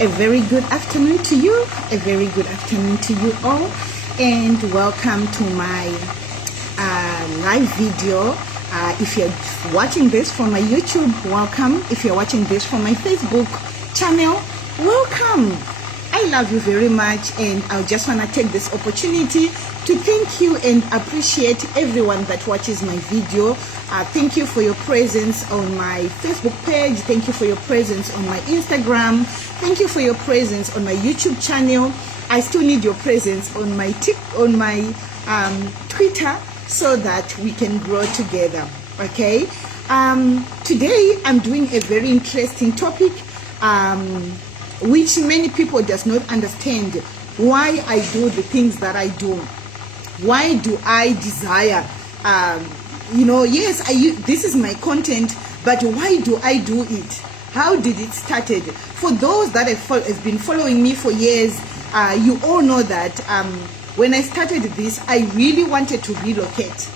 A very good afternoon to you. A very good afternoon to you all. And welcome to my live video. If you're watching this from my YouTube, welcome. If you're watching this from my Facebook channel, welcome. I love you very much, and I just want to take this opportunity to thank you and appreciate everyone that watches my video. Thank you for your presence on my Facebook page. Thank you for your presence on my Instagram. Thank you for your presence on my YouTube channel. I still need your presence on my Twitter so that we can grow together. Okay. Today I'm doing a very interesting topic, which many people does not understand why I do the things that I do. Why do I desire? Yes, this is my content, but why do I do it? How did it started? For those that have been following me for years, you all know that when I started this, I really wanted to relocate.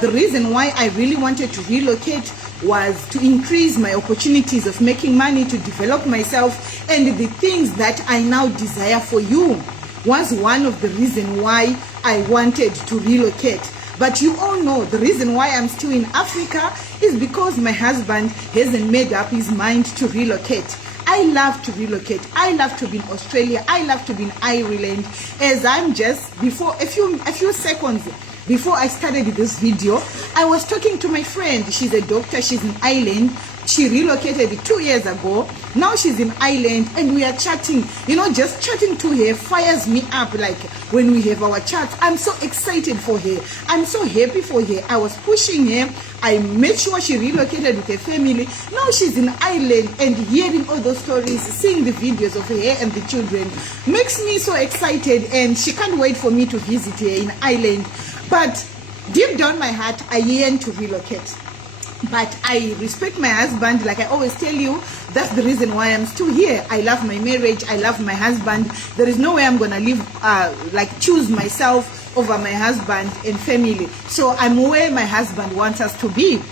The reason why I really wanted to relocate was to increase my opportunities of making money, to develop myself, and the things that I now desire for you was one of the reasons why I wanted to relocate. But you all know the reason why I'm still in Africa is because my husband hasn't made up his mind to relocate. I love to relocate. I love to be in Australia. I love to be in Ireland. As I'm just before a few seconds before I started this video, I was talking to my friend. She's a doctor. She's in Ireland. She relocated 2 years ago. Now she's in Ireland, and we are chatting. Just chatting to her fires me up. Like when we have our chats, I'm so excited for her. I'm so happy for her. I was pushing her. I made sure she relocated with her family. Now she's in Ireland, and hearing all those stories, seeing the videos of her and the children makes me so excited, and she can't wait for me to visit her in Ireland. But deep down my heart, I yearn to relocate. But I respect my husband. Like I always tell you, that's the reason why I'm still here. I love my marriage. I love my husband. There is no way I'm gonna live, choose myself over my husband and family. So I'm where my husband wants us to be.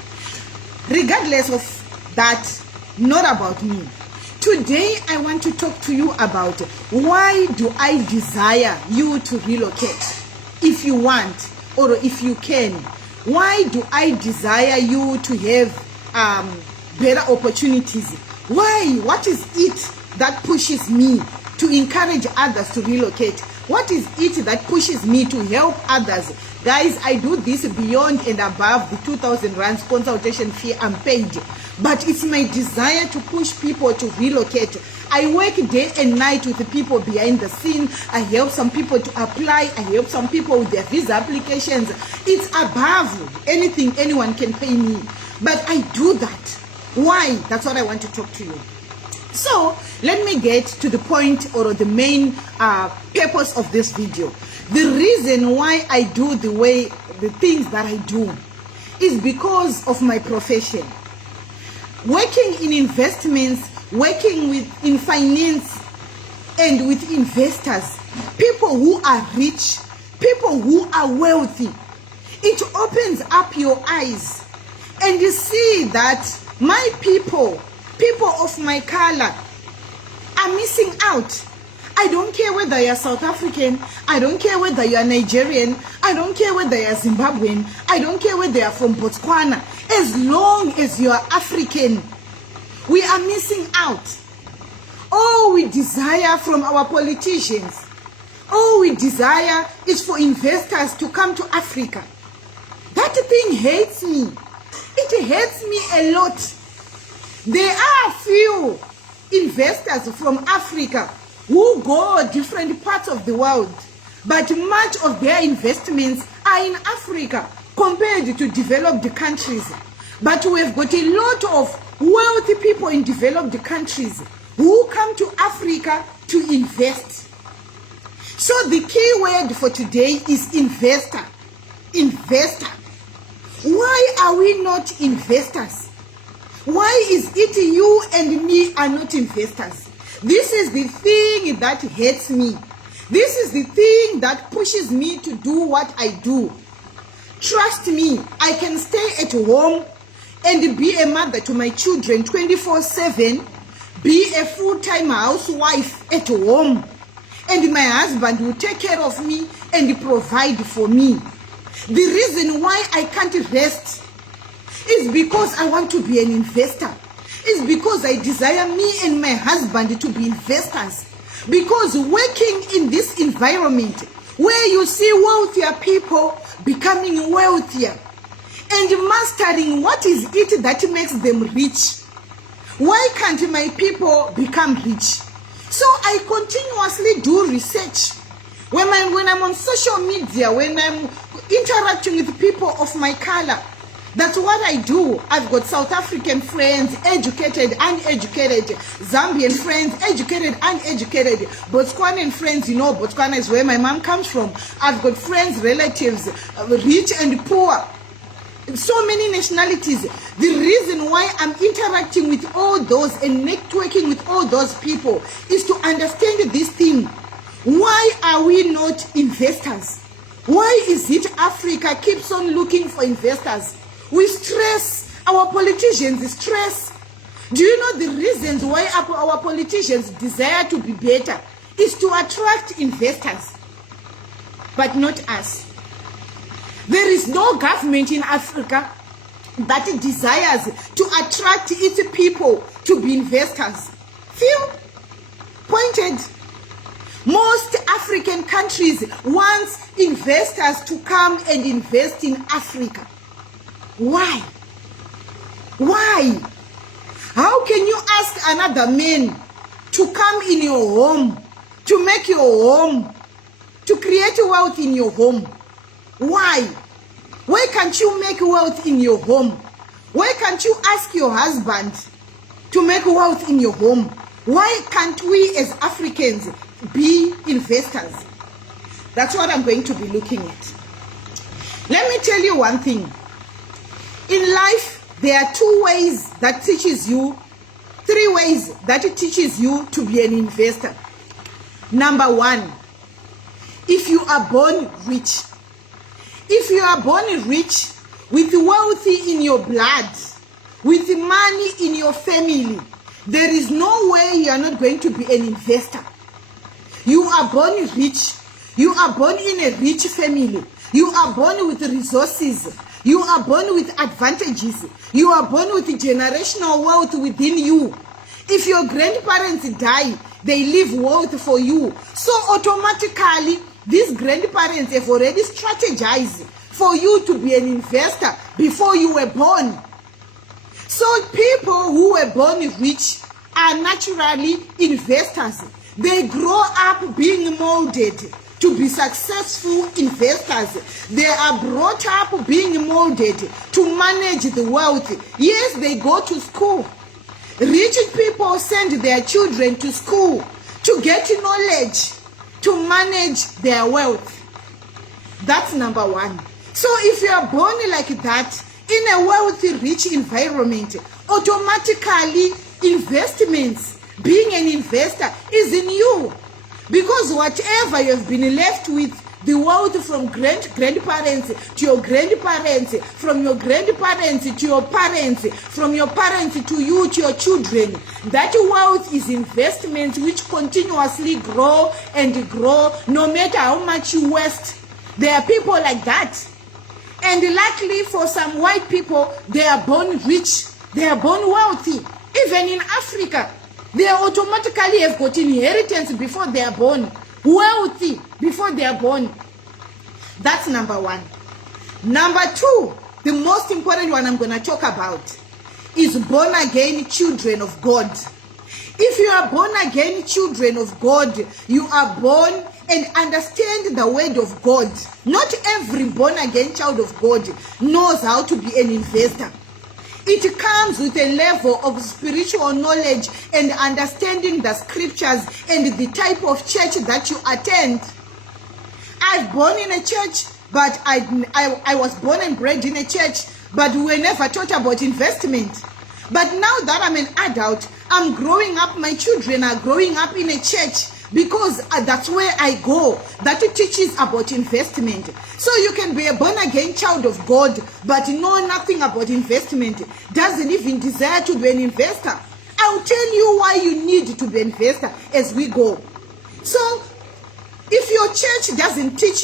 Regardless of that, not about me. Today I want to talk to you about why do I desire you to relocate, if you want or if you can. Why do I desire you to have better opportunities? Why? What is it that pushes me to encourage others to relocate? What is it that pushes me to help others? Guys, I do this beyond and above the 2,000 rands consultation fee I'm paid. But it's my desire to push people to relocate. I work day and night with the people behind the scene. I help some people to apply. I help some people with their visa applications. It's above anything anyone can pay me. But I do that. Why? That's what I want to talk to you. So let me get to the point, or the main purpose of this video. The reason why I do the things that I do is because of my profession. Working in investments, working in finance and with investors, people who are rich, people who are wealthy, it opens up your eyes and you see that my people of my color are missing out. I don't care whether you're South African, I don't care whether you're Nigerian, I don't care whether you're Zimbabwean, I don't care whether you're from Botswana. As long as you're African, we are missing out. All we desire from our politicians, all we desire is for investors to come to Africa. That thing hates me. It hurts me a lot. There are few investors from Africa who go different parts of the world, but much of their investments are in Africa compared to developed countries. But we've got a lot of wealthy people in developed countries who come to Africa to invest. So the key word for today is investor. Investor. Why are we not investors? Why is it you and me are not investors? This is the thing that hurts me. This is the thing that pushes me to do what I do. Trust me, I can stay at home and be a mother to my children 24/7, be a full-time housewife at home, and my husband will take care of me and provide for me. The reason why I can't rest is because I want to be an investor. It's because I desire me and my husband to be investors. Because working in this environment where you see wealthier people becoming wealthier and mastering what is it that makes them rich. Why can't my people become rich? So I continuously do research. When I'm on social media, when I'm interacting with people of my color, that's what I do. I've got South African friends, educated, uneducated, Zambian friends, educated, uneducated, Botswanan friends, you know, Botswana is where my mom comes from. I've got friends, relatives, rich and poor, so many nationalities. The reason why I'm interacting with all those and networking with all those people is to understand this thing. Why are we not investors? Why is it Africa keeps on looking for investors? We stress, our politicians stress. Do you know the reasons why our politicians desire to be better? Is to attract investors, but not us. There is no government in Africa that desires to attract its people to be investors. Feel pointed. Most African countries want investors to come and invest in Africa. Why? Why? How can you ask another man to come in your home, to make your home, to create wealth in your home? Why? Why can't you make wealth in your home? Why can't you ask your husband to make wealth in your home? Why can't we as Africans be investors? That's what I'm going to be looking at. Let me tell you one thing. In life, there are 2 ways that teaches you, 3 ways that it teaches you to be an investor. Number 1, if you are born rich. If you are born rich, with wealthy in your blood, with money in your family, there is no way you are not going to be an investor. You are born rich. You are born in a rich family. You are born with resources. You are born with advantages. You are born with generational wealth within you. If your grandparents die, they leave wealth for you. So automatically, these grandparents have already strategized for you to be an investor before you were born. So people who were born rich are naturally investors. They grow up being molded to be successful investors. They are brought up being molded to manage the wealth. Yes, they go to school. Rich people send their children to school to get knowledge, to manage their wealth. That's number 1. So if you are born like that, in a wealthy, rich environment, automatically investments, being an investor is in you. Because whatever you have been left with, the wealth from grandparents to your grandparents, from your grandparents to your parents, from your parents to you, to your children, that wealth is investments which continuously grow and grow no matter how much you waste. There are people like that. And luckily for some white people, they are born rich, they are born wealthy. Even in Africa, they automatically have got inheritance before they are born, wealthy before they are born. That's number 1. Number 2, the most important one I'm going to talk about, is born again children of God. If you are born again children of God, you are born and understand the word of God. Not every born again child of God knows how to be an investor. It comes with a level of spiritual knowledge and understanding the scriptures and the type of church that you attend. I've born in a church, but I was born and bred in a church, but we were never taught about investment. But now that I'm an adult, I'm growing up, my children are growing up in a church, because that's where I go, that it teaches about investment. So you can be a born-again child of God, but know nothing about investment, doesn't even desire to be an investor. I'll tell you why you need to be an investor as we go. So, if your church doesn't teach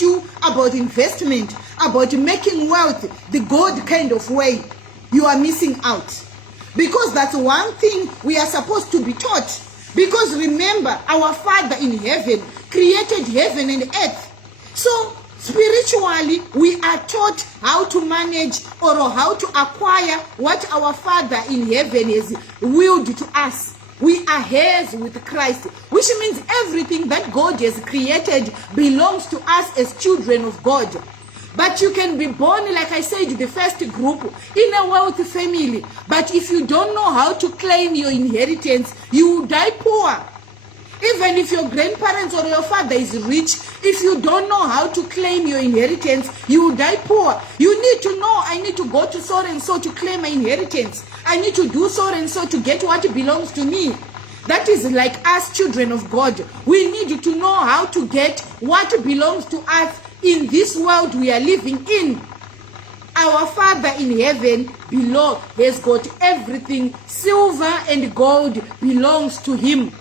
you about investment, about making wealth the God kind of way, you are missing out. Because that's one thing we are supposed to be taught. Because remember, our Father in heaven created heaven and earth. So spiritually, we are taught how to manage or how to acquire what our Father in heaven has willed to us. We are heirs with Christ, which means everything that God has created belongs to us as children of God. But you can be born, like I said, the first group, in a wealthy family. But if you don't know how to claim your inheritance, you will die poor. Even if your grandparents or your father is rich, if you don't know how to claim your inheritance, you will die poor. You need to know, I need to go to so and so to claim my inheritance. I need to do so and so to get what belongs to me. That is like us children of God. We need to know how to get what belongs to us in this world we are living in. Our Father in heaven below has got everything. Silver and gold belongs to him.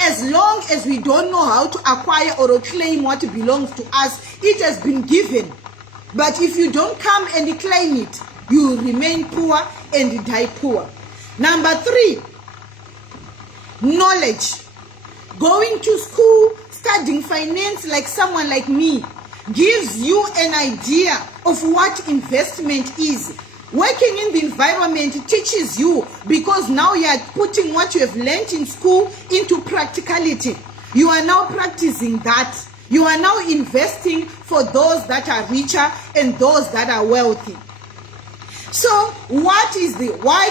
As long as we don't know how to acquire or claim what belongs to us, it has been given. But if you don't come and claim it, you will remain poor and die poor. Number 3, knowledge. Going to school, studying finance like someone like me, gives you an idea of what investment is. Working in the environment teaches you, because now you are putting what you have learned in school into practicality. You are now practicing that. You are now investing for those that are richer and those that are wealthy. So why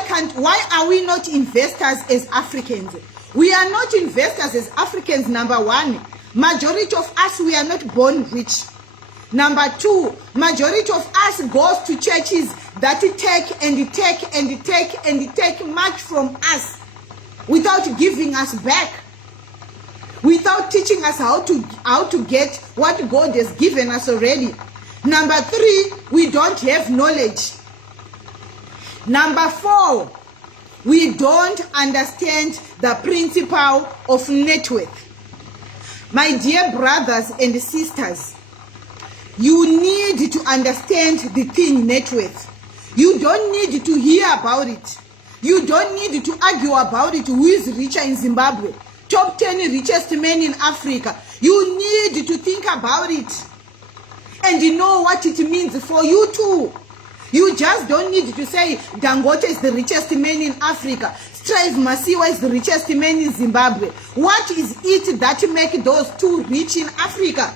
are we not investors as Africans? We are not investors as Africans. Number 1, majority of us, we are not born rich. Number 2, majority of us goes to churches that take much from us without giving us back, without teaching us how to get what God has given us already. Number 3, we don't have knowledge. Number 4, we don't understand the principle of net worth. My dear brothers and sisters, you need to understand the thing net worth. You don't need to hear about it. You don't need to argue about it. Who is richer in Zimbabwe? Top 10 richest men in Africa. You need to think about it and know what it means for you too. You just don't need to say Dangote is the richest man in Africa. Strive Masiwa is the richest man in Zimbabwe. What is it that makes those two rich in Africa?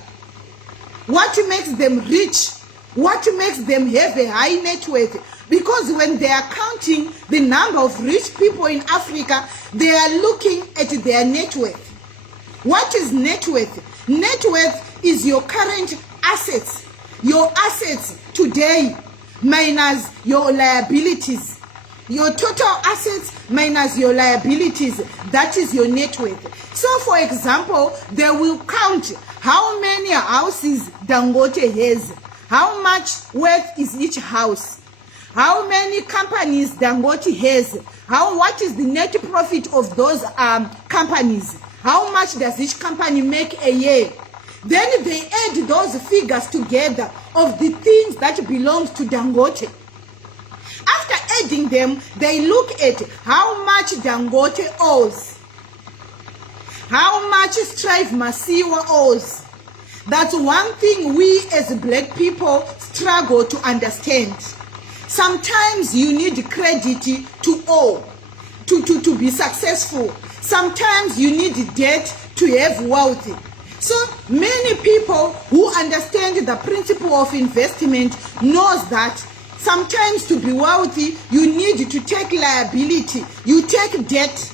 What makes them rich? What makes them have a high net worth? Because when they are counting the number of rich people in Africa, they are looking at their net worth. What is net worth? Net worth is your current assets. Your assets today minus your liabilities. Your total assets minus your liabilities. That is your net worth. So for example, they will count how many houses Dangote has. How much worth is each house? How many companies Dangote has? What is the net profit of those companies? How much does each company make a year? Then they add those figures together of the things that belongs to Dangote. After adding them, they look at how much Dangote owes, how much Strive Masiwa owes. That's one thing we as black people struggle to understand. Sometimes you need credit to owe, to be successful. Sometimes you need debt to have wealth. So many people who understand the principle of investment knows that sometimes to be wealthy, you need to take liability. You take debt.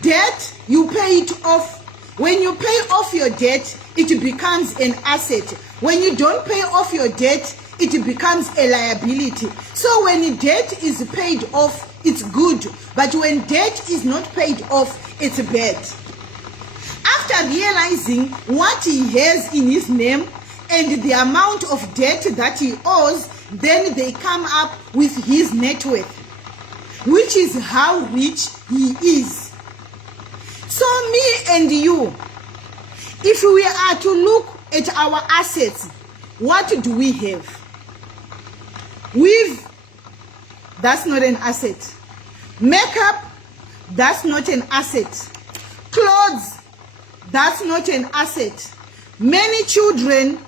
Debt, you pay it off. When you pay off your debt, it becomes an asset. When you don't pay off your debt, it becomes a liability. So when debt is paid off, it's good. But when debt is not paid off, it's bad. After realizing what he has in his name and the amount of debt that he owes, then they come up with his net worth. which is how rich he is. So me and you, if we are to look at our assets, what do we have? Weave, that's not an asset. Makeup, that's not an asset. Clothes, that's not an asset. Many children,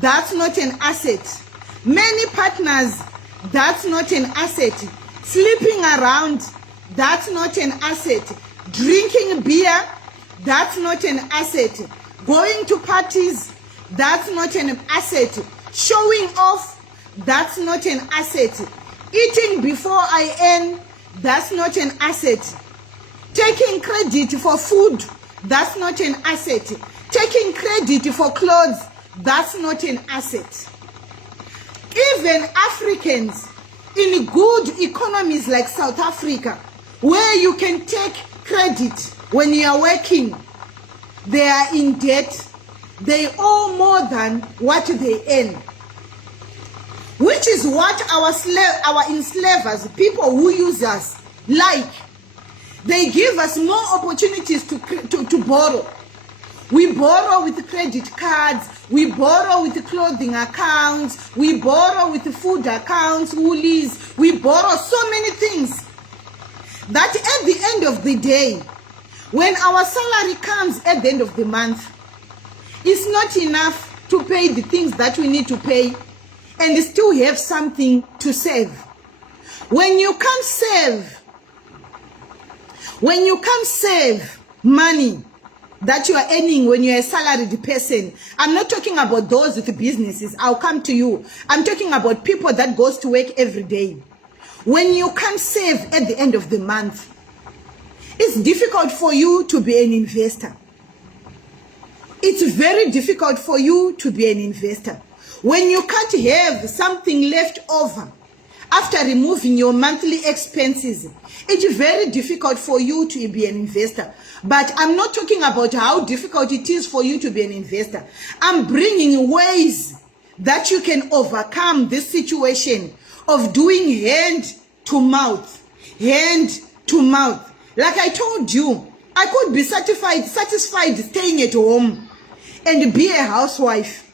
that's not an asset. Many partners, that's not an asset. Sleeping around, that's not an asset. Drinking beer, that's not an asset. Going to parties, that's not an asset. Showing off, that's not an asset. Eating before I earn, that's not an asset. Taking credit for food, that's not an asset. Taking credit for clothes, that's not an asset. Even Africans in good economies like South Africa, where you can take credit when you are working, they are in debt. They owe more than what they earn. Which is what our enslavers, people who use us, like. They give us more opportunities to borrow. We borrow with credit cards, we borrow with clothing accounts, we borrow with food accounts, woolies, we borrow so many things that at the end of the day, when our salary comes at the end of the month, it's not enough to pay the things that we need to pay and still have something to save. When you can't save money that you are earning when you're a salaried person, I'm not talking about those with businesses, I'll come to you. I'm talking about people that goes to work every day. When you can't save at the end of the month, it's difficult for you to be an investor. It's very difficult for you to be an investor. When you can't have something left over after removing your monthly expenses, it's very difficult for you to be an investor. But I'm not talking about how difficult it is for you to be an investor. I'm bringing ways that you can overcome this situation of doing hand to mouth. Like I told you, I could be satisfied staying at home and be a housewife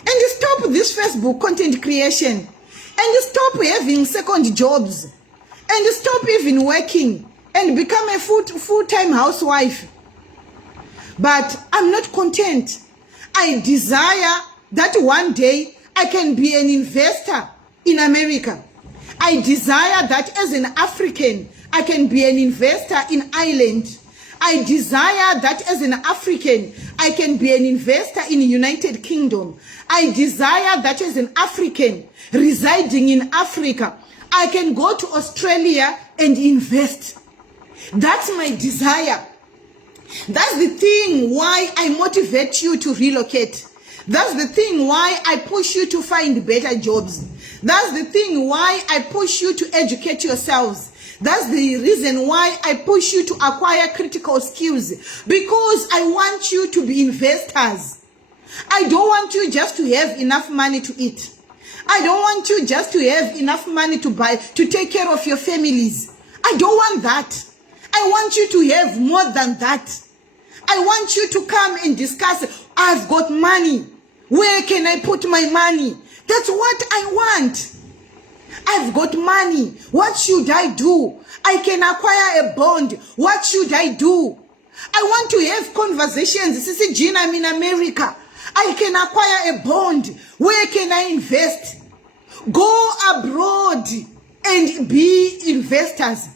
and stop this Facebook content creation and stop having second jobs and stop even working and become a full-time housewife. But I'm not content. I desire that one day I can be an investor in America. I desire that as an African, I can be an investor in Ireland. I desire that as an African, I can be an investor in the United Kingdom. I desire that as an African residing in Africa, I can go to Australia and invest. That's my desire. That's the thing why I motivate you to relocate. That's the thing why I push you to find better jobs. That's the thing why I push you to educate yourselves. That's the reason why I push you to acquire critical skills, because I want you to be investors. I don't want you just to have enough money to eat. I don't want you just to have enough money to take care of your families. I don't want that. I want you to have more than that. I want you to come and discuss, I've got money. Where can I put my money? That's what I want. I've got money. What should I do? I can acquire a bond. What should I do? I want to have conversations. Sisi Jean, I'm in America. I can acquire a bond. Where can I invest? Go abroad and be investors.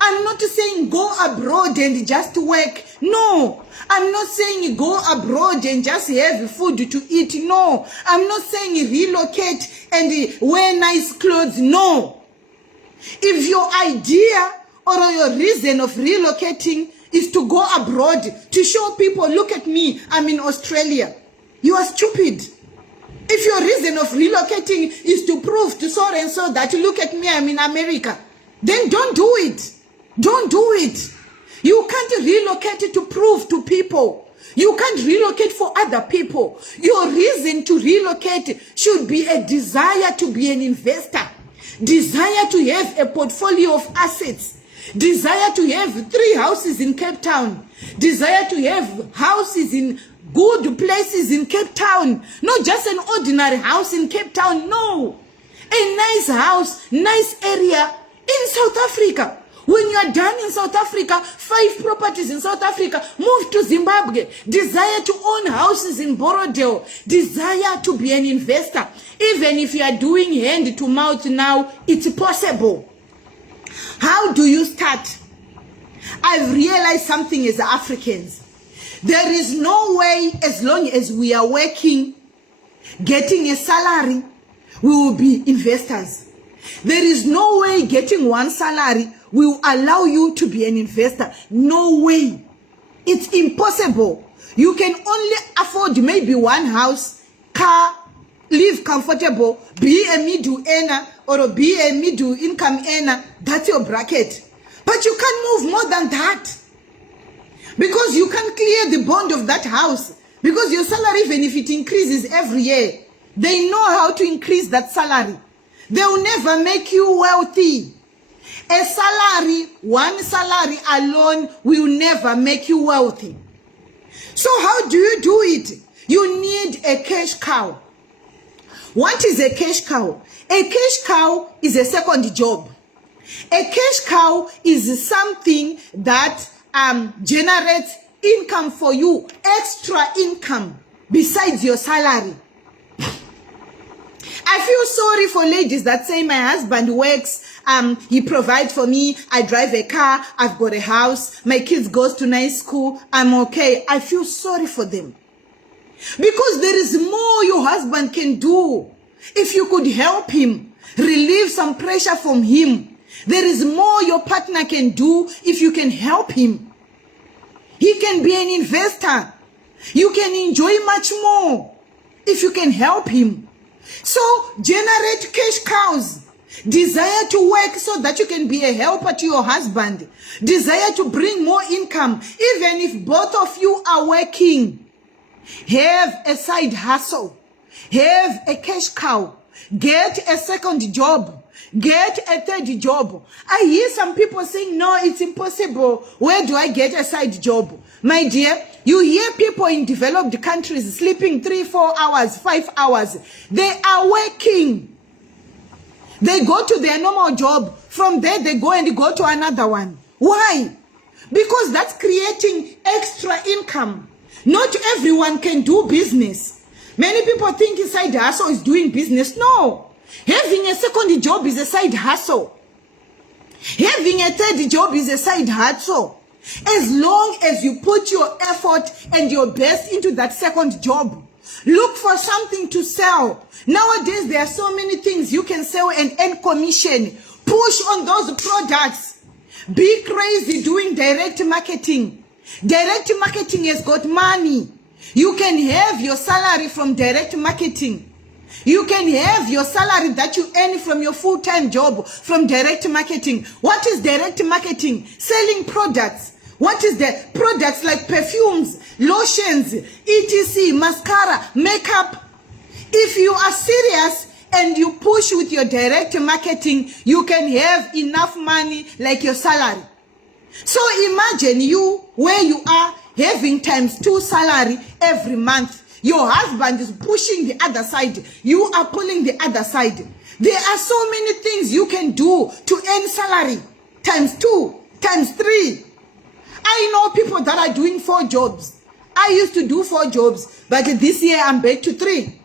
I'm not saying go abroad and just work. No. I'm not saying go abroad and just have food to eat. No. I'm not saying relocate and wear nice clothes. No. If your idea or your reason of relocating is to go abroad to show people, look at me, I'm in Australia, you are stupid. If your reason of relocating is to prove to so and so that, look at me, I'm in America, then don't do it. Don't do it. You can't relocate to prove to people. You can't relocate for other people. Your reason to relocate should be a desire to be an investor. Desire to have a portfolio of assets. desire to have 3 houses in Cape Town, desire to have houses in good places in Cape Town, not just an ordinary house in Cape Town, no, a nice house, nice area in South Africa. When you are done in South Africa, 5 properties in South Africa, move to Zimbabwe, desire to own houses in Borodale, desire to be an investor. Even if you are doing hand to mouth now, it's possible. How do you start? I've realized something as Africans. There is no way, as long as we are working, getting a salary, we will be investors. There is no way getting one salary will allow you to be an investor. No way. It's impossible. You can only afford maybe one house, car, live comfortable, be a middle earner or be a middle income earner. That's your bracket. But you can't move more than that. Because you can't clear the bond of that house. Because your salary, even if it increases every year, they know how to increase that salary. They will never make you wealthy. A salary, one salary alone will never make you wealthy. So how do you do it? You need a cash cow. What is a cash cow? A cash cow is a second job. A cash cow is something that generates income for you, extra income besides your salary. I feel sorry for ladies that say my husband works, he provides for me, I drive a car, I've got a house, my kids goes to nice school, I'm okay. I feel sorry for them. Because there is more your husband can do. If you could help him, relieve some pressure from him, there is more your partner can do if you can help him. He can be an investor. You can enjoy much more if you can help him. So generate cash cows. Desire to work so that you can be a helper to your husband. Desire to bring more income. Even if both of you are working, have a side hustle. Have a cash cow. Get a second job. Get a third job. I hear some people saying, no, it's impossible. Where do I get a side job? My dear, you hear people in developed countries sleeping 3, 4 hours, 5 hours. They are working. They go to their normal job. From there, they go and go to another one. Why? Because that's creating extra income. Not everyone can do business. Many people think a side hustle is doing business. No. Having a second job is a side hustle. Having a third job is a side hustle. As long as you put your effort and your best into that second job. Look for something to sell. Nowadays, there are so many things you can sell and earn commission. Push on those products. Be crazy doing direct marketing. Direct marketing has got money. You can have your salary from direct marketing. You can have your salary that you earn from your full-time job from direct marketing. What is direct marketing? Selling products. What is the products like perfumes, lotions, etc., mascara, makeup? If you are serious and you push with your direct marketing, you can have enough money like your salary. So imagine you where you are having ×2 salary every month. Your husband is pushing the other side. You are pulling the other side. There are so many things you can do to earn salary. ×2, ×3. I know people that are doing 4 jobs. I used to do 4 jobs, but this year I'm back to 3.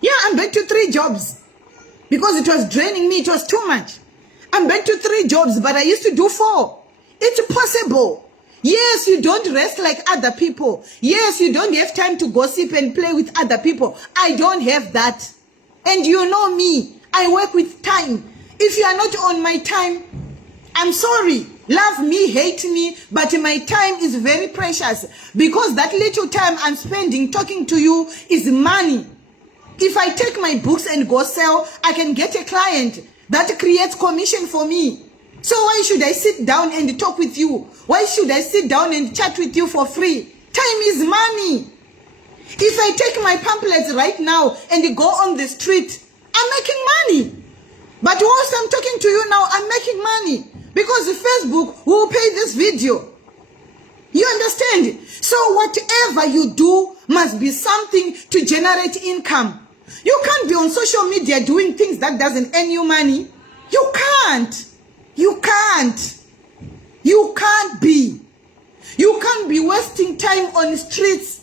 Yeah, I'm back to 3 jobs. Because it was draining me, it was too much. I'm back to 3 jobs, but I used to do 4. It's possible. Yes, you don't rest like other people. Yes, you don't have time to gossip and play with other people. I don't have that. And you know me, I work with time. If you are not on my time, I'm sorry. Love me, hate me, but my time is very precious. Because that little time I'm spending talking to you is money. If I take my books and go sell, I can get a client that creates commission for me. So why should I sit down and talk with you? Why should I sit down and chat with you for free? Time is money. If I take my pamphlets right now and go on the street, I'm making money. But whilst I'm talking to you now, I'm making money. because Facebook will pay this video. You understand? So whatever you do must be something to generate income. You can't be on social media doing things that doesn't earn you money. You can't. You can't. You can't be. You can't be wasting time on the streets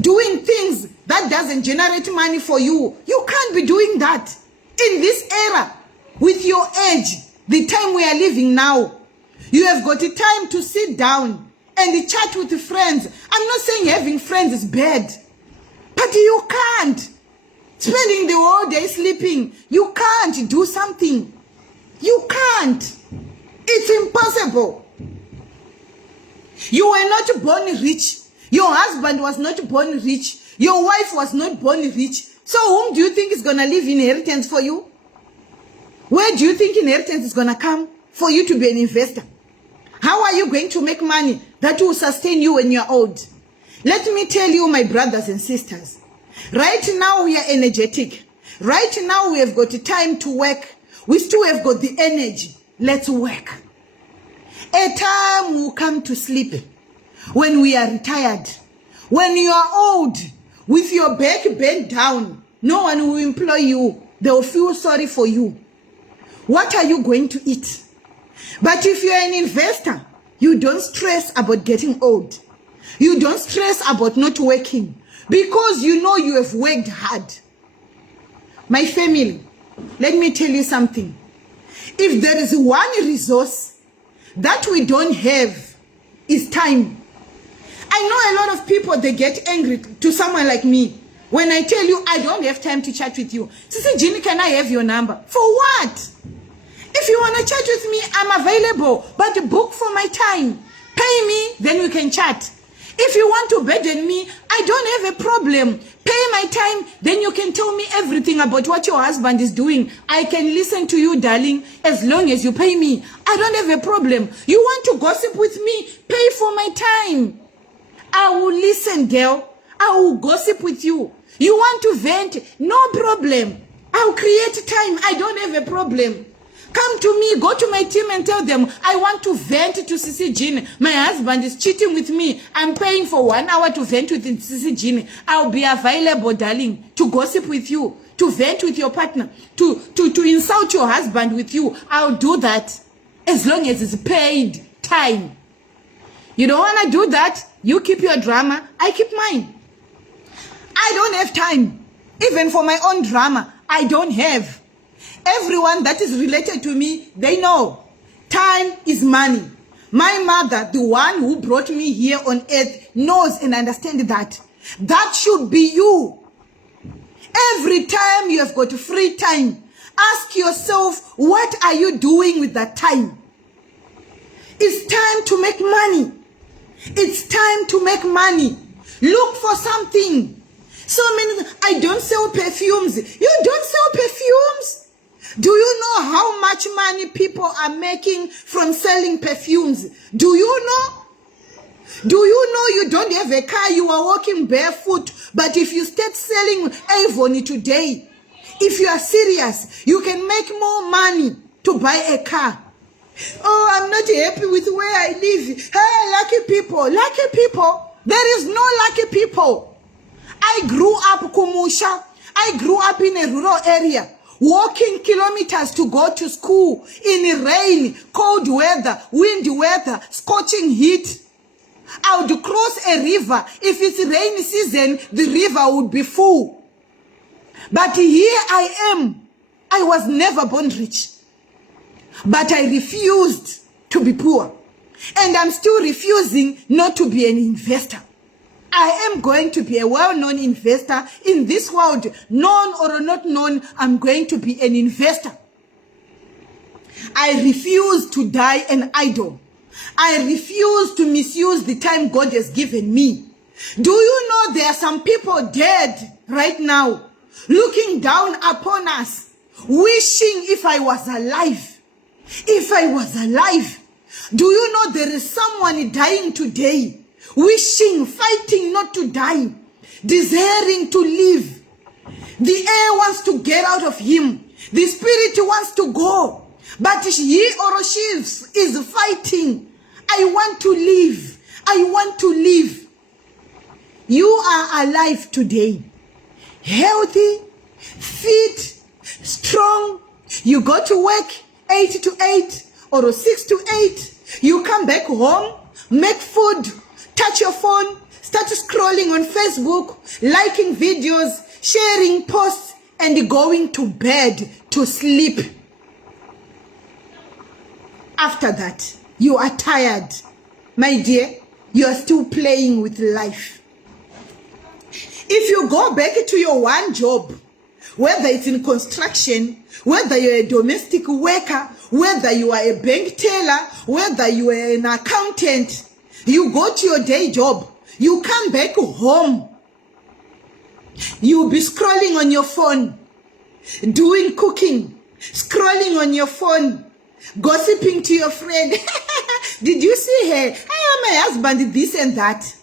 doing things that doesn't generate money for you. You can't be doing that in this era with your age, the time we are living now. You have got a time to sit down and chat with friends. I'm not saying having friends is bad, but you can't. Spending the whole day sleeping, you can't do something. You can't. It's impossible. You were not born rich. Your husband was not born rich. Your wife was not born rich. So whom do you think is going to leave inheritance for you? Where do you think inheritance is going to come for you to be an investor? How are you going to make money that will sustain you when you're old? Let me tell you, my brothers and sisters, right now we are energetic. Right now we have got time to work. We still have got the energy. Let's work. A time will come to sleep when we are retired. When you are old, with your back bent down, no one will employ you. They will feel sorry for you. What are you going to eat? But if you are an investor, you don't stress about getting old. You don't stress about not working because you know you have worked hard. My family, let me tell you something. If there is one resource that we don't have, is time. I know a lot of people, they get angry to someone like me when I tell you I don't have time to chat with you. Sisi Jimmy, can I have your number? For what? If you want to chat with me, I'm available, but book for my time. Pay me, then we can chat. If you want to burden me, I don't have a problem. Pay my time, then you can tell me everything about what your husband is doing. I can listen to you, darling, as long as you pay me. I don't have a problem. You want to gossip with me? Pay for my time. I will listen, girl. I will gossip with you. You want to vent? No problem. I'll create time. I don't have a problem. Come to me, go to my team and tell them, I want to vent to Sisi Jean. My husband is cheating with me. I'm paying for 1 hour to vent with Sisi Jean. I'll be available, darling, to gossip with you, to vent with your partner, to insult your husband with you. I'll do that as long as it's paid time. You don't want to do that? You keep your drama, I keep mine. I don't have time. Even for my own drama, I don't have. Everyone that is related to me, they know. Time is money. My mother, the one who brought me here on earth, knows and understands that. That should be you. Every time you have got free time, ask yourself, what are you doing with that time? It's time to make money. It's time to make money. Look for something. So many, I don't sell perfumes. You don't sell perfumes? Do you know how much money people are making from selling perfumes? Do you know? Do you know you don't have a car, you are walking barefoot, but if you start selling Avon today, if you are serious, you can make more money to buy a car. Oh, I'm not happy with where I live. Hey, lucky people, lucky people. There is no lucky people. I grew up Kumusha. I grew up in a rural area, walking kilometers to go to school in rain, cold weather, windy weather, scorching heat. I would cross a river. If it's rainy season, the river would be full. But here I am. I was never born rich. But I refused to be poor. And I'm still refusing not to be an investor. I am going to be a well-known investor in this world. Known or not known, I'm going to be an investor. I refuse to die an idol. I refuse to misuse the time God has given me. Do you know there are some people dead right now, looking down upon us, wishing if I was alive. If I was alive. Do you know there is someone dying today, wishing, fighting not to die, desiring to live. The air wants to get out of him. The spirit wants to go. But he or she is fighting. I want to live. I want to live. You are alive today. Healthy, fit, strong. You go to work 8 to 8 or 6 to 8. You come back home, make food, touch your phone, start scrolling on Facebook, liking videos, sharing posts, and going to bed to sleep. After that, you are tired. My dear, you are still playing with life. If you go back to your one job, whether it's in construction, whether you're a domestic worker, whether you are a bank teller, whether you are an accountant, you go to your day job, you come back home, you'll be scrolling on your phone, doing cooking, scrolling on your phone, gossiping to your friend. Did you see her? My husband, this and that.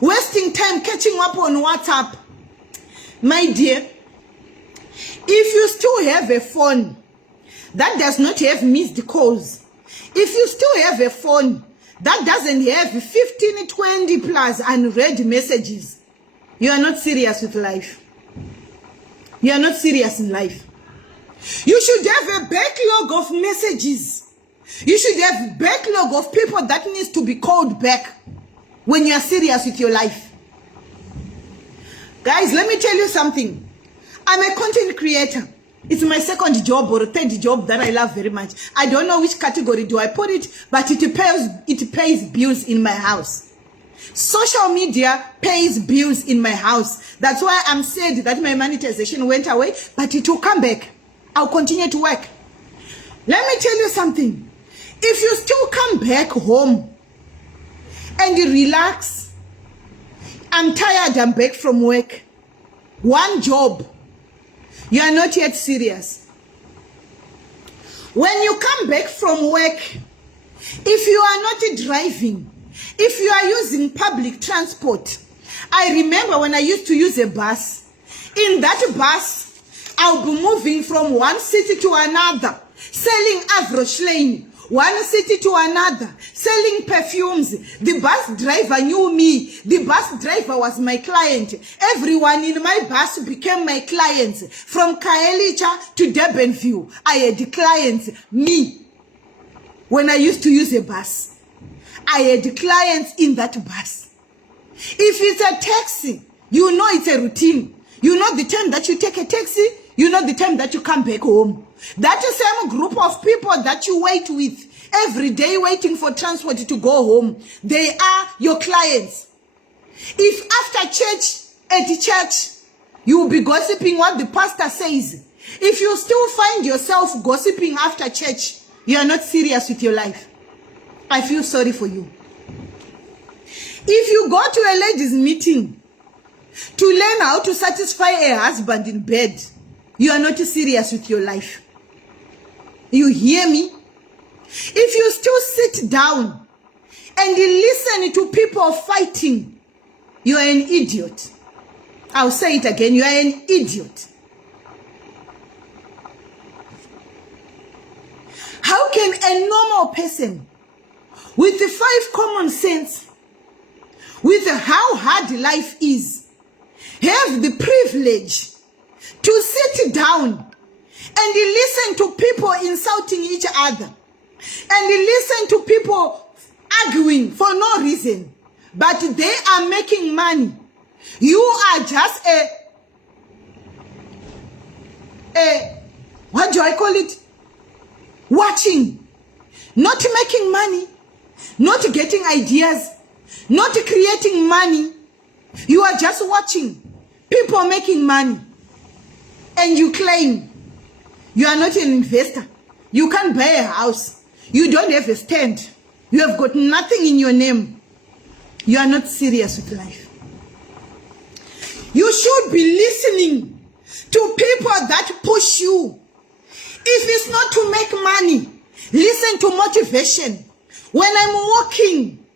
Wasting time catching up on WhatsApp. My dear, if you still have a phone that does not have missed calls, if you still have a phone that doesn't have 15, 20 plus unread messages, you are not serious with life. You are not serious in life. You should have a backlog of messages. You should have a backlog of people that needs to be called back when you are serious with your life. Guys, let me tell you something. I'm a content creator. It's my second job or third job that I love very much. I don't know which category do I put it, but it pays bills in my house. Social media pays bills in my house. That's why I'm sad that my monetization went away, but it will come back. I'll continue to work. Let me tell you something. If you still come back home and you relax, I'm tired, I'm back from work, one job, you are not yet serious. When you come back from work, if you are not driving, if you are using public transport, I remember when I used to use a bus. In that bus, I'll be moving from one city to another, selling Avroschlein, one city to another, selling perfumes. The bus driver knew me. The bus driver was my client. Everyone in my bus became my clients. From Kaelicha to Durbanview, I had clients. Me. When I used to use a bus, I had clients in that bus. If it's a taxi, you know it's a routine. You know the time that you take a taxi, you know the time that you come back home. That same group of people that you wait with every day waiting for transport to go home, they are your clients. If after church, at church, you will be gossiping what the pastor says. If you still find yourself gossiping after church, you are not serious with your life. I feel sorry for you. If you go to a ladies' meeting to learn how to satisfy a husband in bed, you are not serious with your life. You hear me? If you still sit down and listen to people fighting, you are an idiot. I'll say it again, you are an idiot. How can a normal person with the 5 common sense, with how hard life is, have the privilege to sit down and listen to people insulting each other, and listen to people arguing for no reason, but they are making money? You are just what do I call it? Watching, not making money, not getting ideas, not creating money. You are just watching people making money, and you claim you are not an investor. You can't buy a house. You don't have a stand. You have got nothing in your name. You are not serious with life. You should be listening to people that push you. If it's not to make money, listen to motivation. When I'm walking,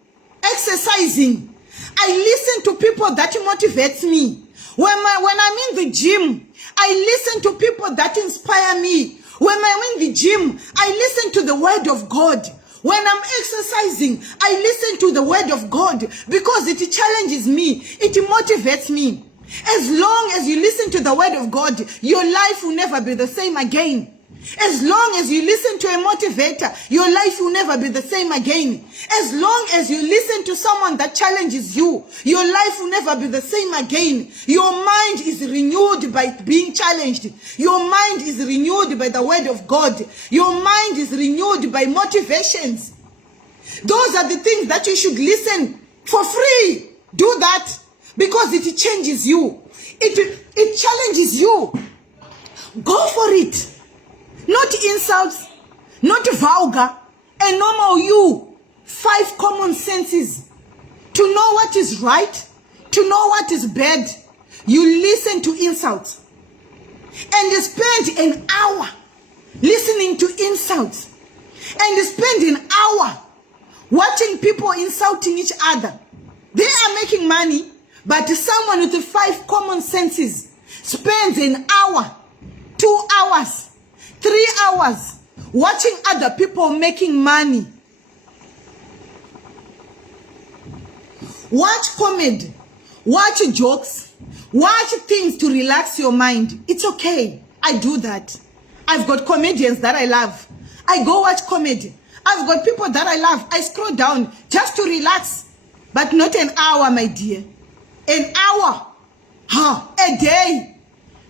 exercising, I listen to people that motivate me. When I'm in the gym, I listen to people that inspire me. When I'm in the gym, I listen to the word of God. When I'm exercising, I listen to the word of God because it challenges me. It motivates me. As long as you listen to the word of God, your life will never be the same again. As long as you listen to a motivator, your life will never be the same again. As long as you listen to someone that challenges you, your life will never be the same again. Your mind is renewed by being challenged. Your mind is renewed by the word of God. Your mind is renewed by motivations. Those are the things that you should listen for free. Do that because it changes you. It challenges you. Go for it. Not insults, not vulgar, a normal you. 5 common senses. To know what is right, to know what is bad, you listen to insults. And you spend an hour listening to insults. And you spend an hour watching people insulting each other. They are making money, but someone with the 5 common senses spends an hour, 2 hours, 3 hours watching other people making money. Watch comedy, watch jokes, watch things to relax your mind. It's okay. I do that. I've got comedians that I love. I go watch comedy. I've got people that I love. I scroll down just to relax. But not an hour, my dear. An hour. A day.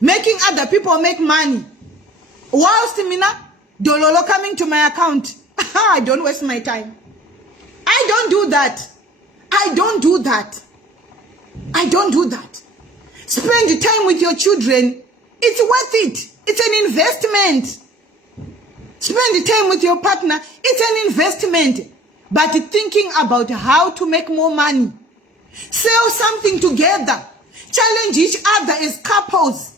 Making other people make money. Whilst mina, dololo coming to my account. I don't waste my time. I don't do that. I don't do that. I don't do that. Spend time with your children. It's worth it. It's an investment. Spend time with your partner. It's an investment. But thinking about how to make more money. Sell something together. Challenge each other as couples.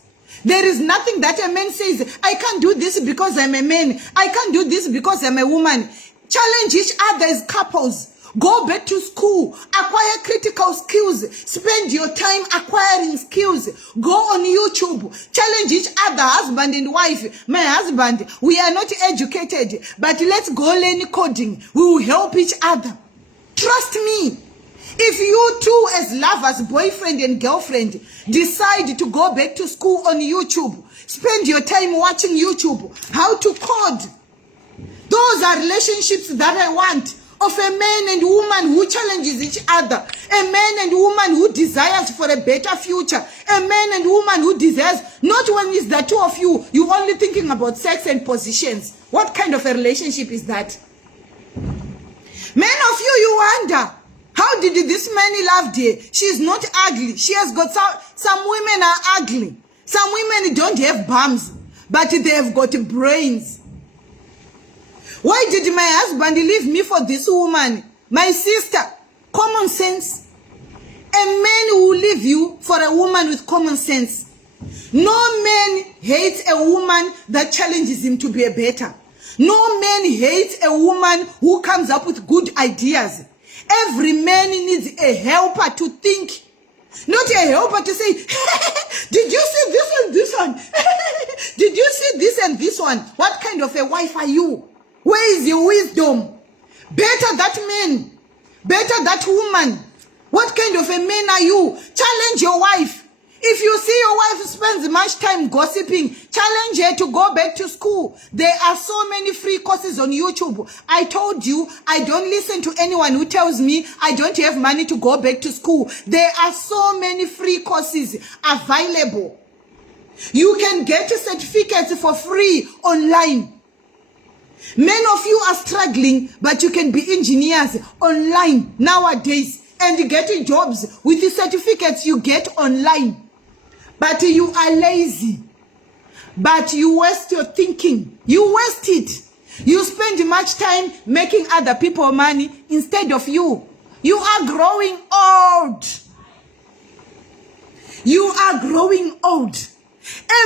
There is nothing that a man says, I can't do this because I'm a man. I can't do this because I'm a woman. Challenge each other as couples. Go back to school. Acquire critical skills. Spend your time acquiring skills. Go on YouTube. Challenge each other, husband and wife. My husband, we are not educated, but let's go learn coding. We will help each other. Trust me. If you two as lovers, boyfriend and girlfriend, decide to go back to school on YouTube, spend your time watching YouTube, how to code. Those are relationships that I want. Of a man and woman who challenges each other. A man and woman who desires for a better future. A man and woman who desires, not when it's the two of you, you're only thinking about sex and positions. What kind of a relationship is that? Men of you, you wonder, how did this man love her? She's not ugly. She has got some women are ugly. Some women don't have bums, but they have got brains. Why did my husband leave me for this woman? My sister, common sense. A man will leave you for a woman with common sense. No man hates a woman that challenges him to be a better. No man hates a woman who comes up with good ideas. Every man needs a helper to think. Not a helper to say, did you see this and this one? Did you see this and this one? What kind of a wife are you? Where is your wisdom? Better that man. Better that woman. What kind of a man are you? Challenge your wife. If you see your wife spends much time gossiping, challenge her to go back to school. There are so many free courses on YouTube. I told you, I don't listen to anyone who tells me I don't have money to go back to school. There are so many free courses available. You can get certificates for free online. Many of you are struggling, but you can be engineers online nowadays and get jobs with the certificates you get online. But you are lazy. But you waste your thinking. You waste it. You spend much time making other people money instead of you. You are growing old. You are growing old.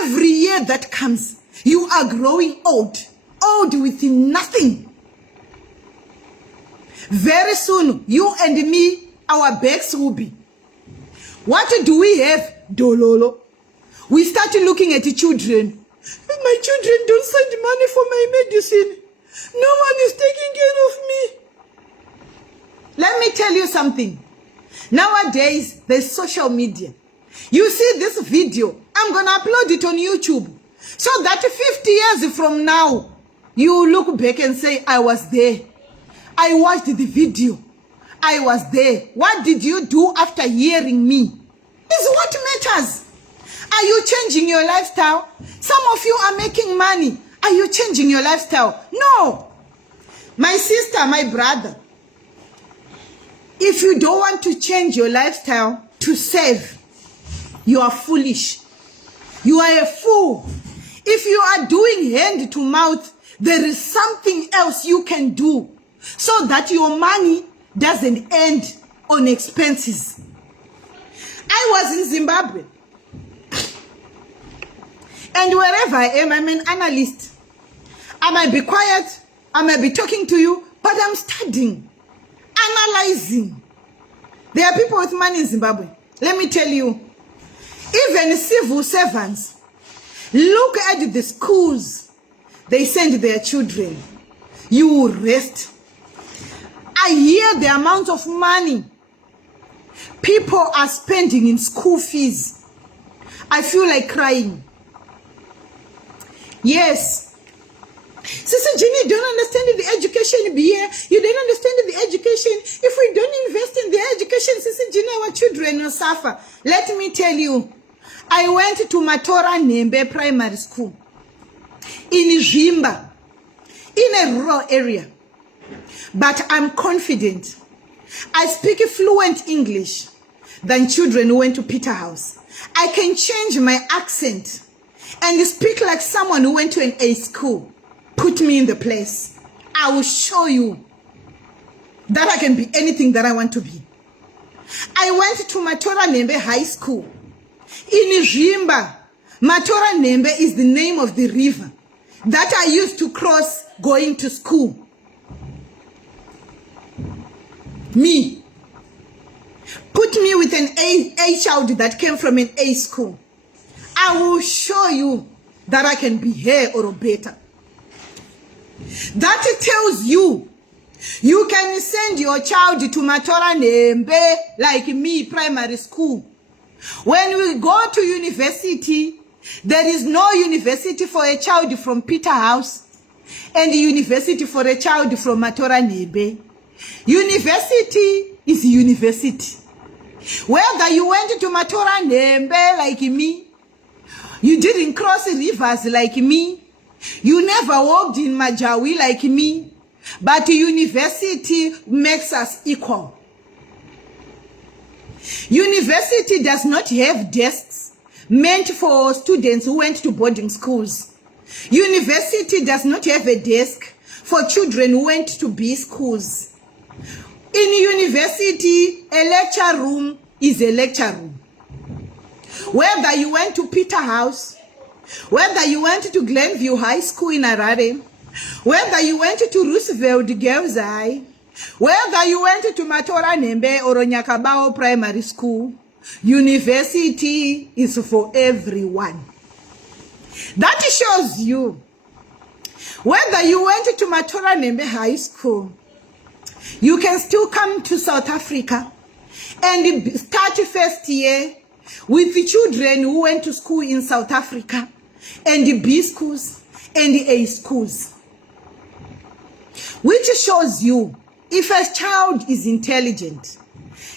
Every year that comes, you are growing old. Old with nothing. Very soon, you and me, our backs will be. What do we have? Dololo. We start looking at the children. My children don't send money for my medicine. No one is taking care of me. Let me tell you something. Nowadays, there's social media. You see this video, I'm going to upload it on YouTube. So that 50 years from now, you look back and say, I was there. I watched the video. I was there. What did you do after hearing me? Is what matters. Are you changing your lifestyle? Some of you are making money. Are you changing your lifestyle? No. My sister, my brother, if you don't want to change your lifestyle to save, you are foolish. You are a fool. If you are doing hand to mouth, there is something else you can do so that your money doesn't end on expenses. I was in Zimbabwe. And wherever I am, I'm an analyst. I might be quiet, I might be talking to you, but I'm studying, analyzing. There are people with money in Zimbabwe. Let me tell you, even civil servants, look at the schools they send their children. You will rest. I hear the amount of money people are spending in school fees. I feel like crying. Yes. Sister Jenny, you don't understand the education here. You don't understand the education. If we don't invest in the education, Sister Jenny, our children will suffer. Let me tell you, I went to Matora Nembe Primary School in Zimba, in a rural area. But I'm confident. I speak fluent English than children who went to Peter House. I can change my accent and speak like someone who went to an A school. Put me in the place. I will show you that I can be anything that I want to be. I went to Matora Nembe High School in Zimba. Matora Nembe is the name of the river that I used to cross going to school. Me. Put me with an A child that came from an A school. I will show you that I can be here or better. That tells you, you can send your child to Matora Nembe like me, primary school. When we go to university, there is no university for a child from Peter House and university for a child from Matora Nembe. University is university. Whether you went to Matora Nembe like me, you didn't cross rivers like me, you never walked in Majawi like me, but university makes us equal. University does not have desks meant for students who went to boarding schools. University does not have a desk for children who went to B schools. In university, a lecture room is a lecture room. Whether you went to Peter House, whether you went to Glenview High School in Harare, whether you went to Roosevelt Girls High, whether you went to Matora Nembe or Nyakabao Primary School, university is for everyone. That shows you, whether you went to Matora Nembe High School, you can still come to South Africa and start first year with the children who went to school in South Africa and the B schools and the A schools. Which shows you, if a child is intelligent,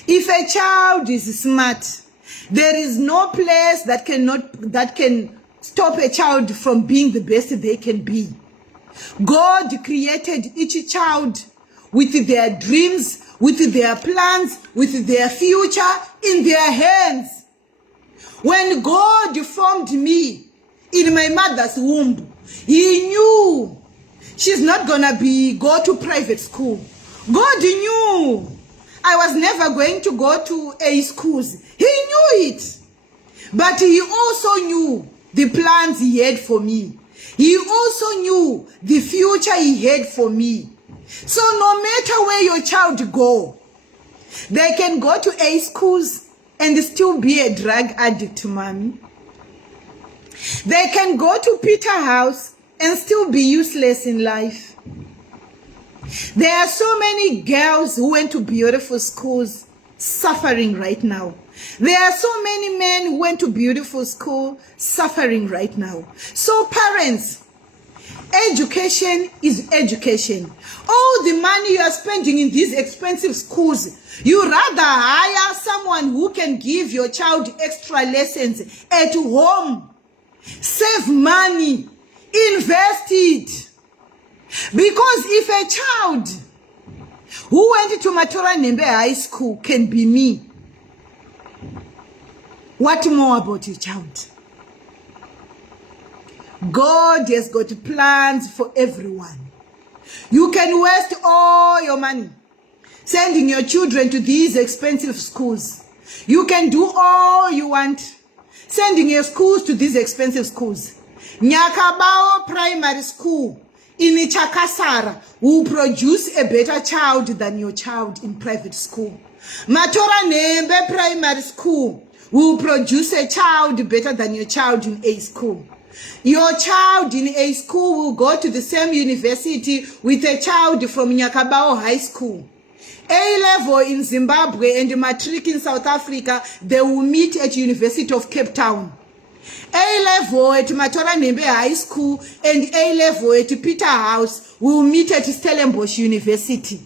if a child is smart, there is no place that can stop a child from being the best they can be. God created each child with their dreams, with their plans, with their future in their hands. When God formed me in my mother's womb, He knew she's not gonna go to private school. God knew I was never going to go to A schools. He knew it. But He also knew the plans He had for me. He also knew the future He had for me. So no matter where your child go, they can go to A schools and still be a drug addict, mommy. They can go to Peter's house and still be useless in life. There are so many girls who went to beautiful schools suffering right now. There are so many men who went to beautiful school suffering right now. So parents, education is education. All the money you are spending in these expensive schools, you rather hire someone who can give your child extra lessons at home. Save money, invest it. Because if a child who went to Matora Nembe High School can be me, what more about your child? God has got plans for everyone. You can waste all your money sending your children to these expensive schools. You can do all you want sending your schools to these expensive schools. Nyakabao Primary School in Chakasara will produce a better child than your child in private school. Matora Nembe Primary School will produce a child better than your child in A school. Your child in A school will go to the same university with a child from Nyakabao High School. A-level in Zimbabwe and matric in South Africa, they will meet at University of Cape Town. A-level at Matora Nembe High School and A-level at Peter's House will meet at Stellenbosch University.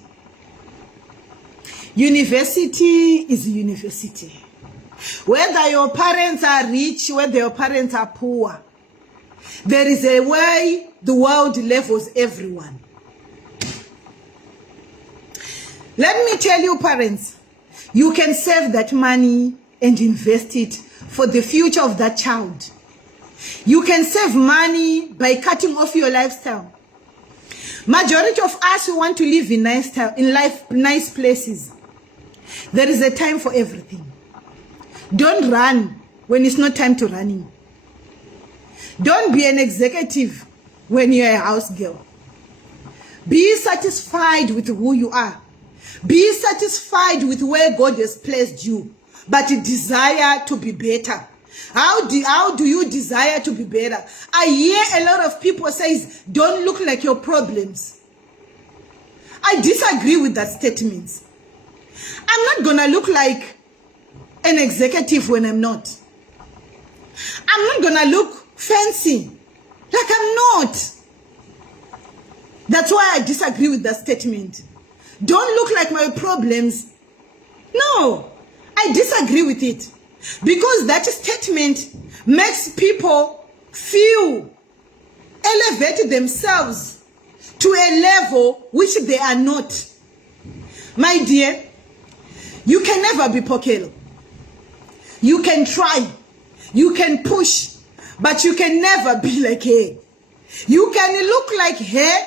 University is university. Whether your parents are rich, whether your parents are poor, there is a way the world levels everyone. Let me tell you, parents, you can save that money and invest it for the future of that child. You can save money by cutting off your lifestyle. Majority of us who want to live in nice places. There is a time for everything. Don't run when it's not time to running. Don't be an executive when you're a house girl. Be satisfied with who you are. Be satisfied with where God has placed you, but desire to be better. How do you desire to be better? I hear a lot of people say, don't look like your problems. I disagree with that statement. I'm not gonna look like an executive when I'm not. I'm not gonna look fancy like I'm not. That's why I disagree with that statement. Don't look like my problems. No, I disagree with it. Because that statement makes people feel elevate themselves to a level which they are not. My dear, you can never be Pokelo. You can try, you can push, but you can never be like her. You can look like her,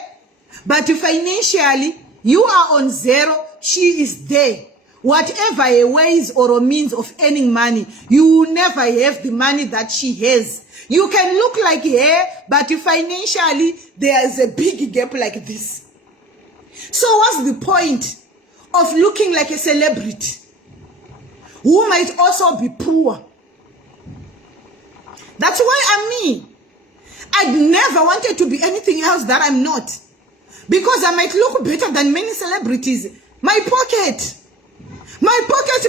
but financially, you are on zero, she is there. Whatever a ways or a means of earning money, you will never have the money that she has. You can look like her, but financially, there is a big gap like this. So what's the point of looking like a celebrity who might also be poor? That's why I'm me. I never wanted to be anything else that I'm not. Because I might look better than many celebrities. My pocket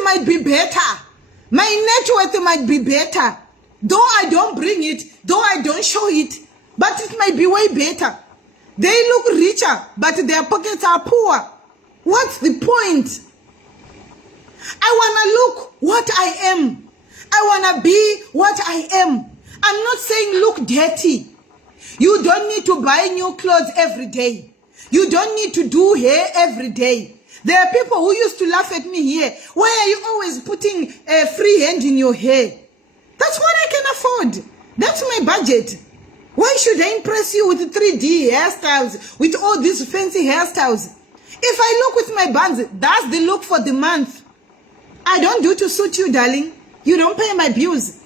might be better. My net worth might be better. Though I don't bring it, though I don't show it, but it might be way better. They look richer, but their pockets are poor. What's the point? I want to look what I am. I want to be what I am. I'm not saying look dirty. You don't need to buy new clothes every day. You don't need to do hair every day. There are people who used to laugh at me here. Why are you always putting a free hand in your hair? That's what I can afford. That's my budget. Why should I impress you with 3D hairstyles, with all these fancy hairstyles? If I look with my buns, that's the look for the month. I don't do to suit you, darling. You don't pay my bills.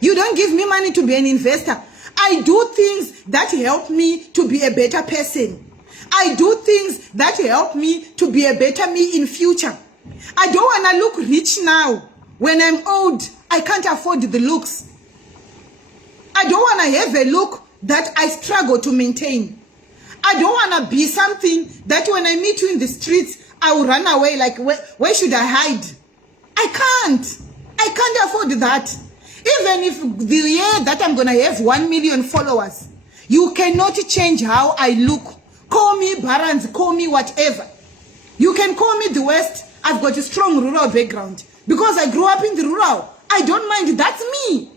You don't give me money to be an investor. I do things that help me to be a better person. I do things that help me to be a better me in future. I don't want to look rich now. When I'm old, I can't afford the looks. I don't want to have a look that I struggle to maintain. I don't want to be something that when I meet you in the streets, I will run away like, where should I hide? I can't afford that. Even if the year that I'm going to have 1 million followers, you cannot change how I look. Call me Barons, call me whatever. You can call me the West. I've got a strong rural background. Because I grew up in the rural. I don't mind. That's me.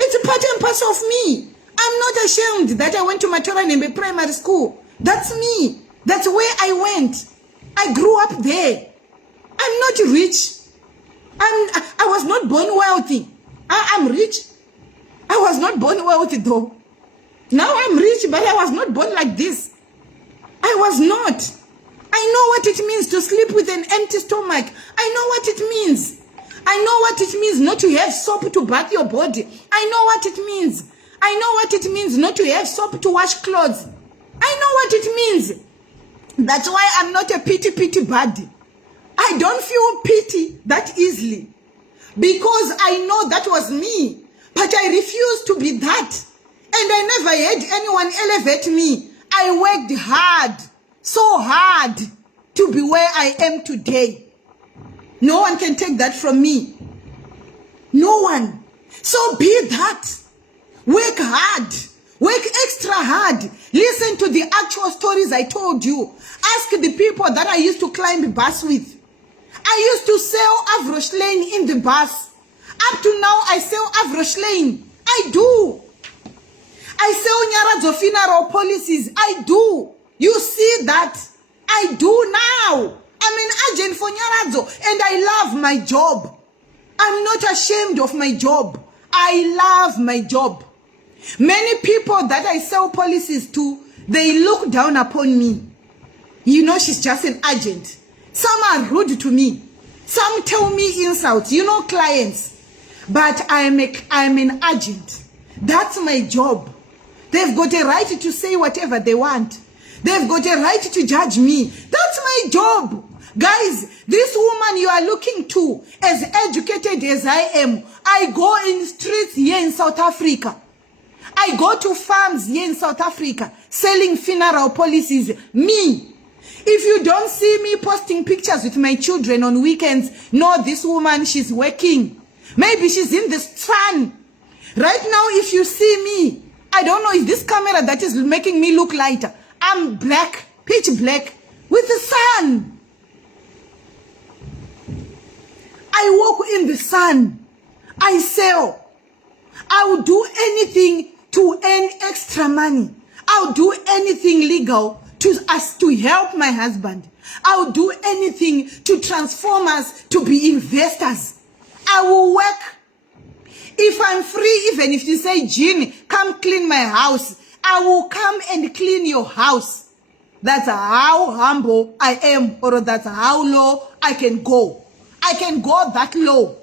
It's a part and parcel of me. I'm not ashamed that I went to Matoranемbe Primary School. That's me. That's where I went. I grew up there. I'm not rich. I was not born wealthy. I'm rich. I was not born wealthy though. Now I'm rich, but I was not born like this. I was not. I know what it means to sleep with an empty stomach. I know what it means. I know what it means not to have soap to bath your body. I know what it means. I know what it means not to have soap to wash clothes. I know what it means. That's why I'm not a pity body. I don't feel pity that easily. Because I know that was me. But I refuse to be that. And I never had anyone elevate me. I worked hard, so hard, to be where I am today. No one can take that from me. No one. So be that. Work hard. Work extra hard. Listen to the actual stories I told you. Ask the people that I used to climb the bus with. I used to sell Avroshlane in the bus. Up to now, I sell Avroshlane. I do. I sell Nyaradzo funeral policies. I do. You see that? I do now. I'm an agent for Nyaradzo and I love my job. I'm not ashamed of my job. I love my job. Many people that I sell policies to, they look down upon me. You know, she's just an agent. Some are rude to me. Some tell me insults, you know, clients. But I'm an agent. That's my job. They've got a right to say whatever they want. They've got a right to judge me. That's my job. Guys, this woman you are looking to, as educated as I am, I go in streets here in South Africa. I go to farms here in South Africa, selling funeral policies. Me. If you don't see me posting pictures with my children on weekends, know this woman, she's working. Maybe she's in the sun. Right now, if you see me, I don't know, is this camera that is making me look lighter? I'm black, pitch black, with the sun. I walk in the sun. I sell. I will do anything to earn extra money. I'll do anything legal to help my husband. I'll do anything to transform us to be investors. I will work. If I'm free, even if you say, Jean, come clean my house, I will come and clean your house. That's how humble I am, or that's how low I can go. I can go that low.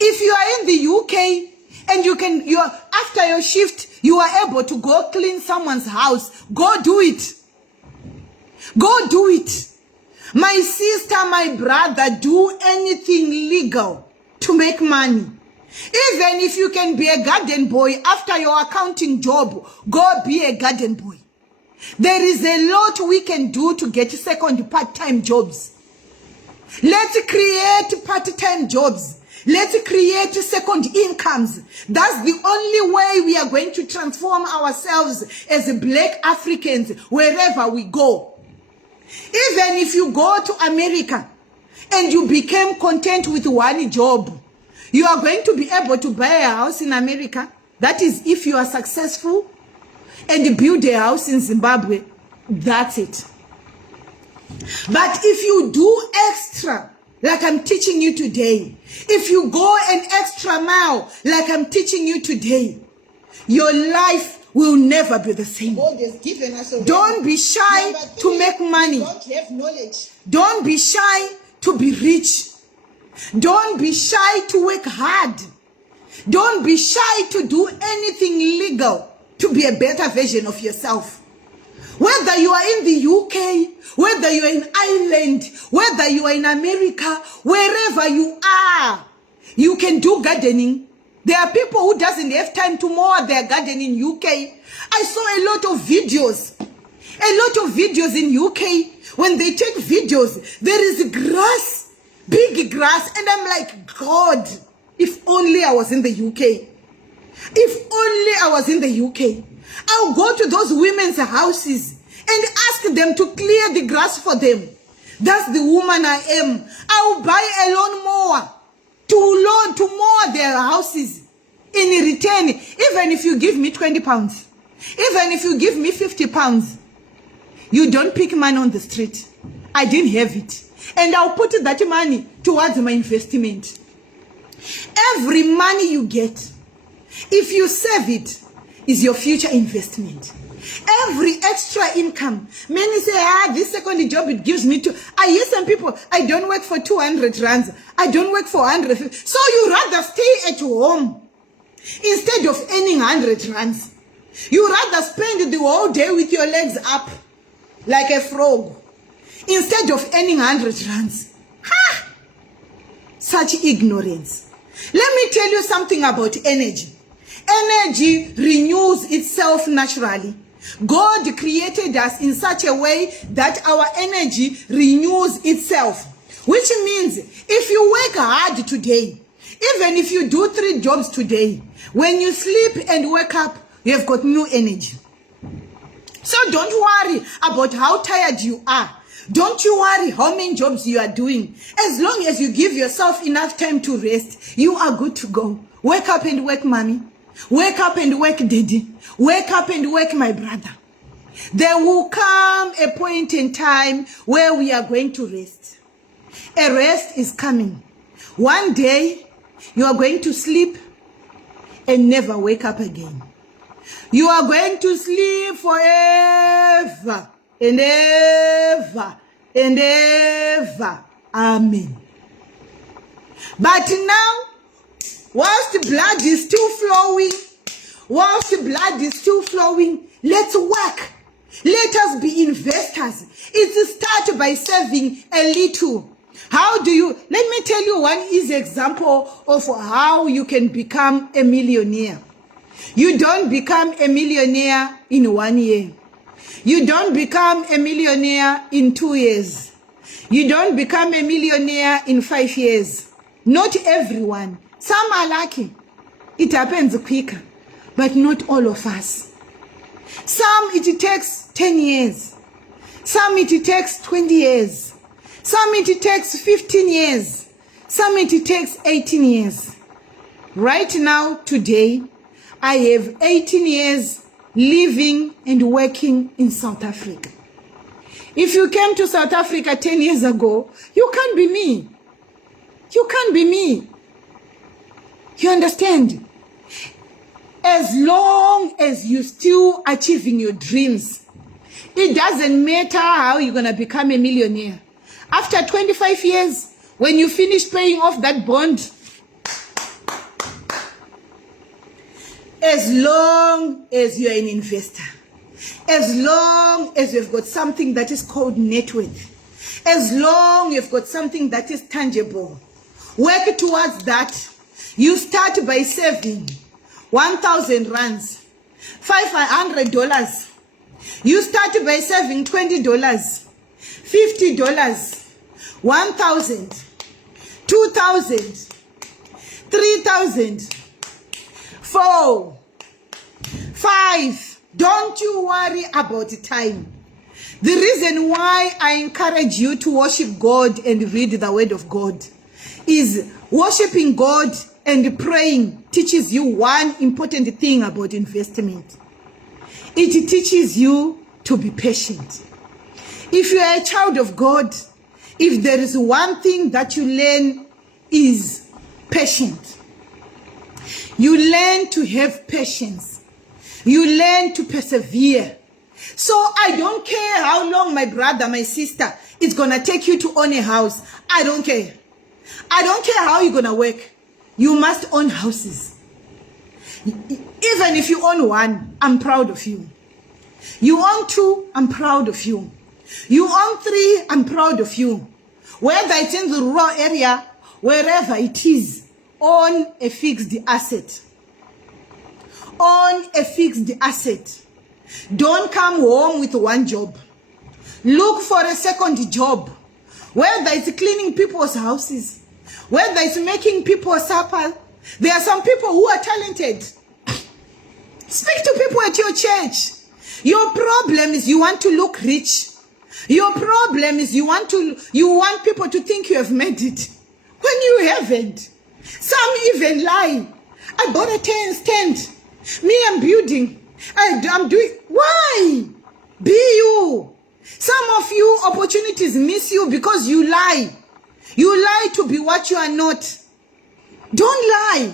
If you are in the UK and after your shift, you are able to go clean someone's house, go do it. Go do it. My sister, my brother, do anything legal to make money. Even if you can be a garden boy after your accounting job, go be a garden boy. There is a lot we can do to get second part-time jobs. Let's create part-time jobs. Let's create second incomes. That's the only way we are going to transform ourselves as Black Africans wherever we go. Even if you go to America and you became content with one job, you are going to be able to buy a house in America. That is if you are successful, and build a house in Zimbabwe. That's it. But if you do extra, like I'm teaching you today, if you go an extra mile, like I'm teaching you today, your life will never be the same. God has given us a Don't be shy to make money. Don't have knowledge. Don't be shy to be rich. Don't be shy to work hard. Don't be shy to do anything legal to be a better version of yourself. Whether you are in the UK, whether you are in Ireland, whether you are in America, wherever you are, you can do gardening. There are people who doesn't have time to mow their garden in UK. I saw a lot of videos in UK. When they take videos, there is grass, big grass, and I'm like, God, if only I was in the UK. If only I was in the UK. I'll go to those women's houses and ask them to clear the grass for them. That's the woman I am. I'll buy a lawnmower to mow their houses. In return, even if you give me 20 pounds, even if you give me 50 pounds, you don't pick money on the street. I didn't have it. And I'll put that money towards my investment. Every money you get, if you save it, is your future investment. Every extra income. Many say, this second job, it gives me two. I hear some people, I don't work for 200 rands. I don't work for 150. So you rather stay at home instead of earning 100 rands. You rather spend the whole day with your legs up like a frog instead of earning 100 rands. Ha! Such ignorance. Let me tell you something about energy. Energy renews itself naturally. God created us in such a way that our energy renews itself. Which means if you work hard today, even if you do 3 jobs today, when you sleep and wake up, you have got new energy. So don't worry about how tired you are. Don't you worry how many jobs you are doing. As long as you give yourself enough time to rest, you are good to go. Wake up and work, mommy. Wake up and work, daddy. Wake up and work, my brother. There will come a point in time where we are going to rest. A rest is coming. One day, you are going to sleep and never wake up again. You are going to sleep forever and ever and ever. Amen. But now, whilst the blood is still flowing, let's work. Let us be investors. It's start by saving a little. How do you, let me tell you one easy example of how you can become a millionaire. You don't become a millionaire in 1 year. You don't become a millionaire in 2 years. You don't become a millionaire in 5 years. Not everyone. Some are lucky. It happens quicker, but not all of us. Some it takes 10 years. Some it takes 20 years. Some it takes 15 years. Some it takes 18 years. Right now, today, I have 18 years living and working in South Africa. If you came to South Africa 10 years ago, you can't be me. You can't be me. You understand? As long as you're still achieving your dreams, it doesn't matter how you're going to become a millionaire. After 25 years, when you finish paying off that bond, as long as you're an investor, as long as you've got something that is called net worth, as long you've got something that is tangible, work towards that. You start by saving 1,000 rands, $500. You start by saving $20, $50, 1,000, 2,000, 3,000, 4, 5. Don't you worry about the time. The reason why I encourage you to worship God and read the word of God is worshiping God and praying teaches you one important thing about investment. It teaches you to be patient. If you are a child of God, if there is one thing that you learn is patience. You learn to have patience. You learn to persevere. So I don't care how long, my brother, my sister, it's going to take you to own a house. I don't care. I don't care how you're going to work. You must own houses. Even if you own 1, I'm proud of you. You own 2, I'm proud of you. You own 3, I'm proud of you. Whether it's in the rural area, wherever it is, own a fixed asset. Own a fixed asset. Don't come home with one job. Look for a second job. Whether it's cleaning people's houses, whether it's making people supper. There are some people who are talented. Speak to people at your church. Your problem is you want to look rich. Your problem is you want people to think you have made it when you haven't. Some even lie. I bought a tent. Me, I'm building. I'm doing. Why? Be you. Some of you, opportunities miss you because you lie. You lie to be what you are not. Don't lie.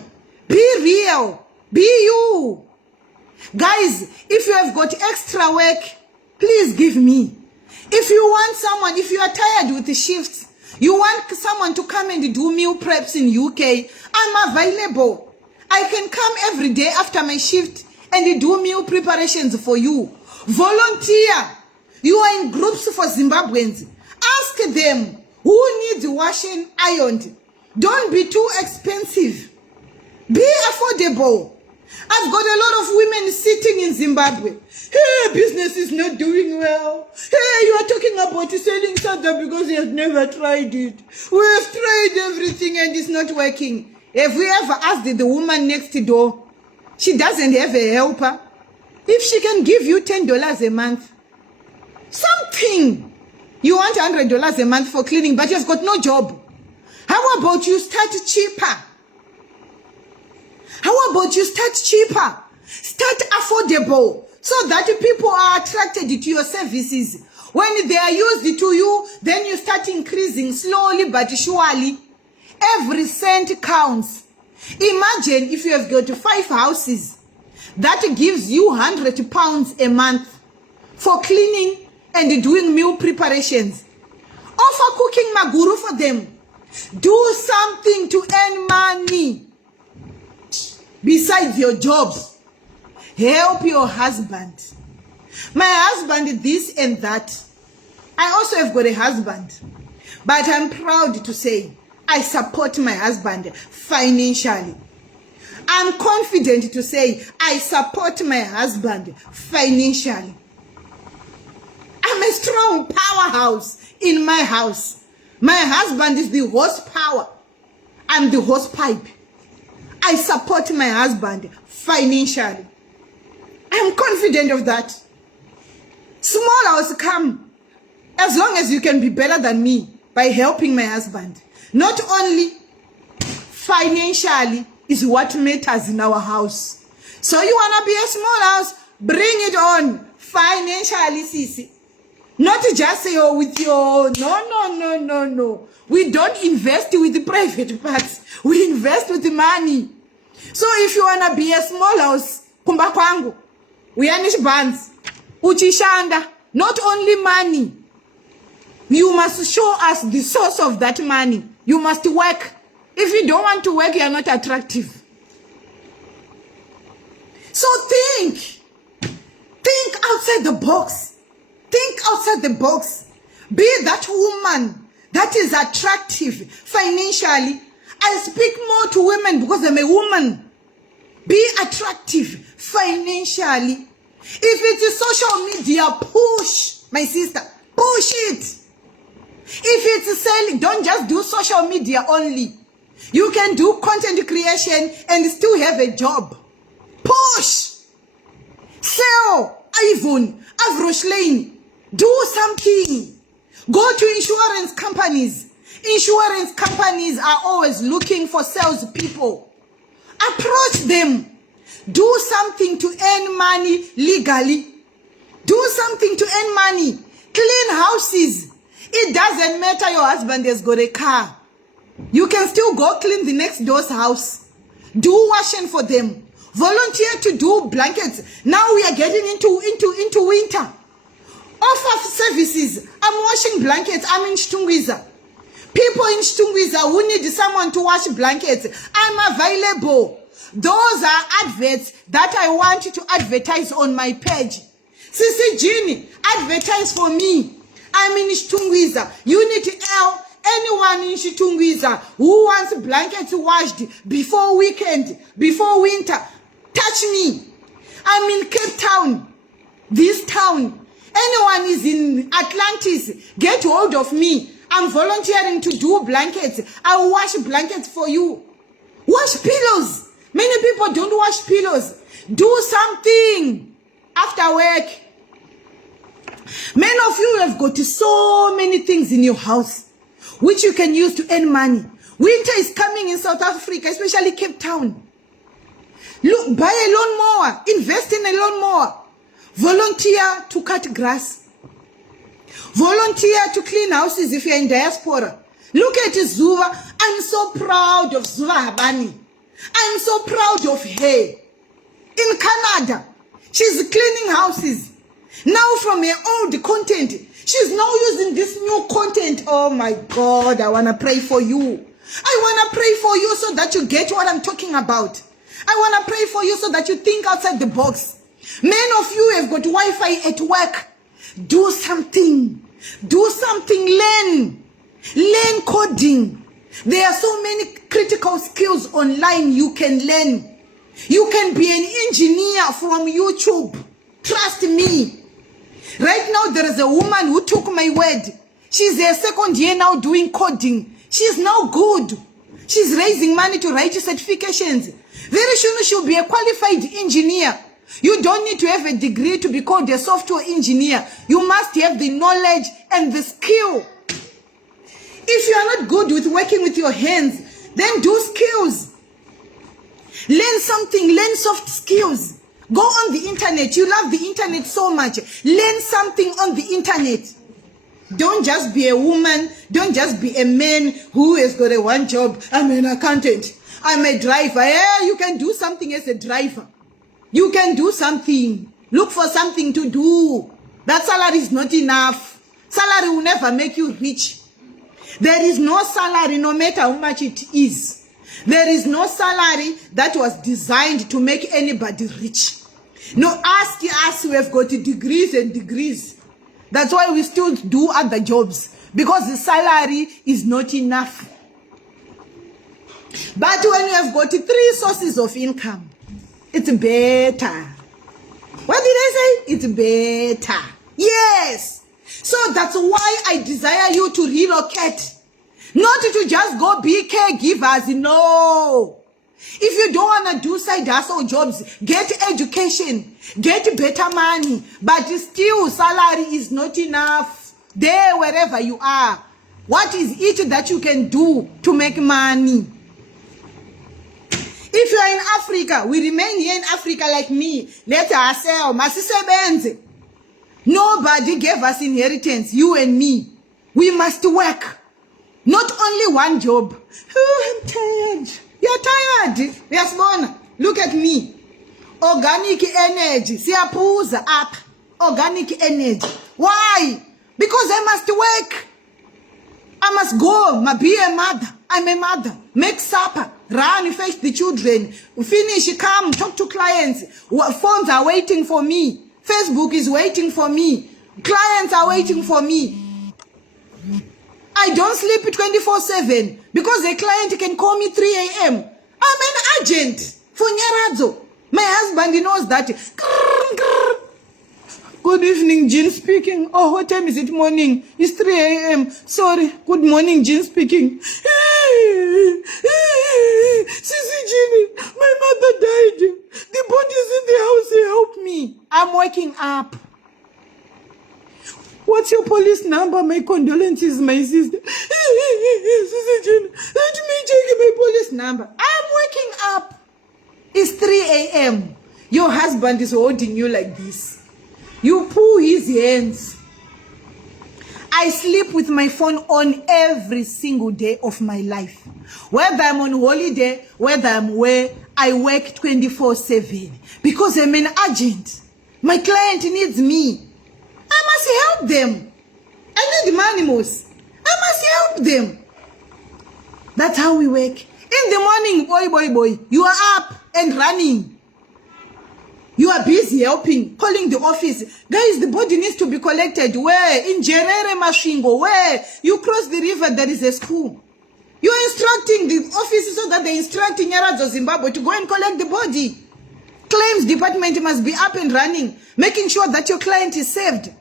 Be real. Be you. Guys, if you have got extra work, please give me. If you want someone, if you are tired with the shifts, you want someone to come and do meal preps in UK, I'm available. I can come every day after my shift and do meal preparations for you. Volunteer. You are in groups for Zimbabweans. Ask them who needs washing ironed. Don't be too expensive. Be affordable. I've got a lot of women sitting in Zimbabwe. Hey, business is not doing well. Hey, you are talking about selling something because you have never tried it. We have tried everything and it's not working. Have we ever asked the woman next door? She doesn't have a helper. If she can give you $10 a month, something. You want $100 a month for cleaning, but you've got no job. How about you start cheaper? How about you start cheaper? Start affordable so that people are attracted to your services. When they are used to you, then you start increasing slowly but surely. Every cent counts. Imagine if you have got 5 houses, that gives you £100 a month for cleaning and doing meal preparations. Offer cooking maguru for them. Do something to earn money besides your job. Help your husband. My husband this and that. I also have got a husband, but I'm proud to say I support my husband financially. I'm confident to say I support my husband financially. I'm a strong powerhouse in my house. My husband is the horsepower. I'm the hosepipe. I support my husband financially. I'm confident of that. Small house come as long as you can be better than me by helping my husband. Not only financially is what matters in our house. So you want to be a small house, bring it on financially, Sisi. Not just say, oh, with your, no. We don't invest with the private parts. We invest with the money. So if you want to be a small house, kumba kwangu, uyanish bands, uchishanda, not only money. You must show us the source of that money. You must work. If you don't want to work, you are not attractive. So think outside the box. Think outside the box. Be that woman that is attractive financially. I speak more to women because I'm a woman. Be attractive financially. If it's social media, push, my sister, push it. If it's selling, don't just do social media only. You can do content creation and still have a job. Push. Sell. Ivan, Avroshlane. Do something. Go to insurance companies. Insurance companies are always looking for salespeople. Approach them. Do something to earn money legally. Do something to earn money. Clean houses. It doesn't matter your husband has got a car. You can still go clean the next door's house. Do washing for them. Volunteer to do blankets. Now we are getting into winter. Offer services. I'm washing blankets. I'm in Shtungwiza. People in Shtungwiza who need someone to wash blankets, I'm available. Those are adverts that I want you to advertise on my page. Sisi Jini, advertise for me. I'm in Shtungwiza. Unity L Anyone in Chitungwiza who wants blankets washed before weekend, before winter, touch me. I'm in Cape Town, this town. Anyone is in Atlantis, get hold of me. I'm volunteering to do blankets. I'll wash blankets for you. Wash pillows. Many people don't wash pillows. Do something after work. Many of you have got so many things in your house which you can use to earn money. Winter is coming in South Africa, especially Cape Town. Look, buy a lawnmower. Invest in a lawnmower. Volunteer to cut grass. Volunteer to clean houses if you're in diaspora. Look at Zuva. I'm so proud of Zuva Habani. I'm so proud of her. In Canada, she's cleaning houses. Now from her old content, she's now using this new content. Oh my God, I want to pray for you. I want to pray for you so that you get what I'm talking about. I want to pray for you so that you think outside the box. Many of you have got Wi-Fi at work. Do something. Do something. Learn. Learn coding. There are so many critical skills online you can learn. You can be an engineer from YouTube. Trust me. Right now there is a woman who took my word. She's a second year now doing coding. She's now good. She's raising money to write certifications. Very soon she'll be a qualified engineer. You don't need to have a degree to be called a software engineer. You must have the knowledge and the skill. If you are not good with working with your hands, then do skills. Learn something, learn soft skills. Go on the internet. You love the internet so much. Learn something on the internet. Don't just be a woman. Don't just be a man who has got a one job. I'm an accountant. I'm a driver. Yeah, you can do something as a driver. You can do something. Look for something to do. That salary is not enough. Salary will never make you rich. There is no salary, no matter how much it is. There is no salary that was designed to make anybody rich. No, ask us, we have got degrees and degrees. That's why we still do other jobs. Because the salary is not enough. But when you have got 3 sources of income, it's better. What did I say? It's better. Yes. So that's why I desire you to relocate. Not to just go be caregivers. No. If you don't want to do side hustle jobs, get education. Get better money. But still, salary is not enough. There, wherever you are. What is it that you can do to make money? If you are in Africa, we remain here in Africa like me. Let us sell. Masisebenze. Nobody gave us inheritance, you and me. We must work. Not only one job. Oh, I'm tired. You're tired. Yes, Mona. Look at me. Organic energy. Siyapuza up. Organic energy. Why? Because I must work. I must go. Be a mother. I'm a mother. Make supper. Run, fetch the children. Finish, come, talk to clients. Phones are waiting for me. Facebook is waiting for me. Clients are waiting for me. I don't sleep 24/7 because a client can call me 3 a.m. I'm an agent for Nyaradzo. My husband knows that. Good evening, Jean speaking. Oh, what time is it? Morning. It's 3 a.m. Sorry. Good morning, Jean speaking. Sissy Jean, my mother died. The body is in the house. Help me. I'm waking up. What's your police number? My condolences, my sister. Sissy Jean, let me check my police number. I'm waking up. It's 3 a.m. Your husband is holding you like this. You pull his hands. I sleep with my phone on every single day of my life. Whether I'm on holiday, whether I'm where, I work 24/7 because I'm an agent. My client needs me. I must help them. I need money most. I must help them. That's how we work. In the morning, boy, you are up and running. You are busy helping, calling the office. Guys, the body needs to be collected. Where? In Jerere Mashingo. Where? You cross the river, there is a school. You are instructing the office so that they instruct Nyaradzo Zimbabwe to go and collect the body. Claims department must be up and running, making sure that your client is saved.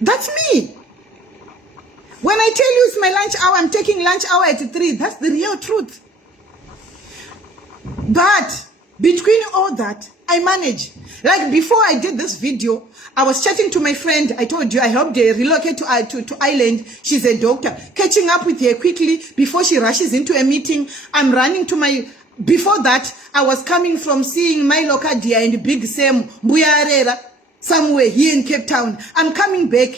That's me. When I tell you it's my lunch hour, I'm taking lunch hour at 3. That's the real truth. But between all that, I manage. Like before I did this video, I was chatting to my friend. I told you I helped her relocate to Ireland. She's a doctor. Catching up with her quickly before she rushes into a meeting. I'm running to my... Before that, I was coming from seeing my local dear and Big Sam Mbuyarera somewhere here in Cape Town. I'm coming back.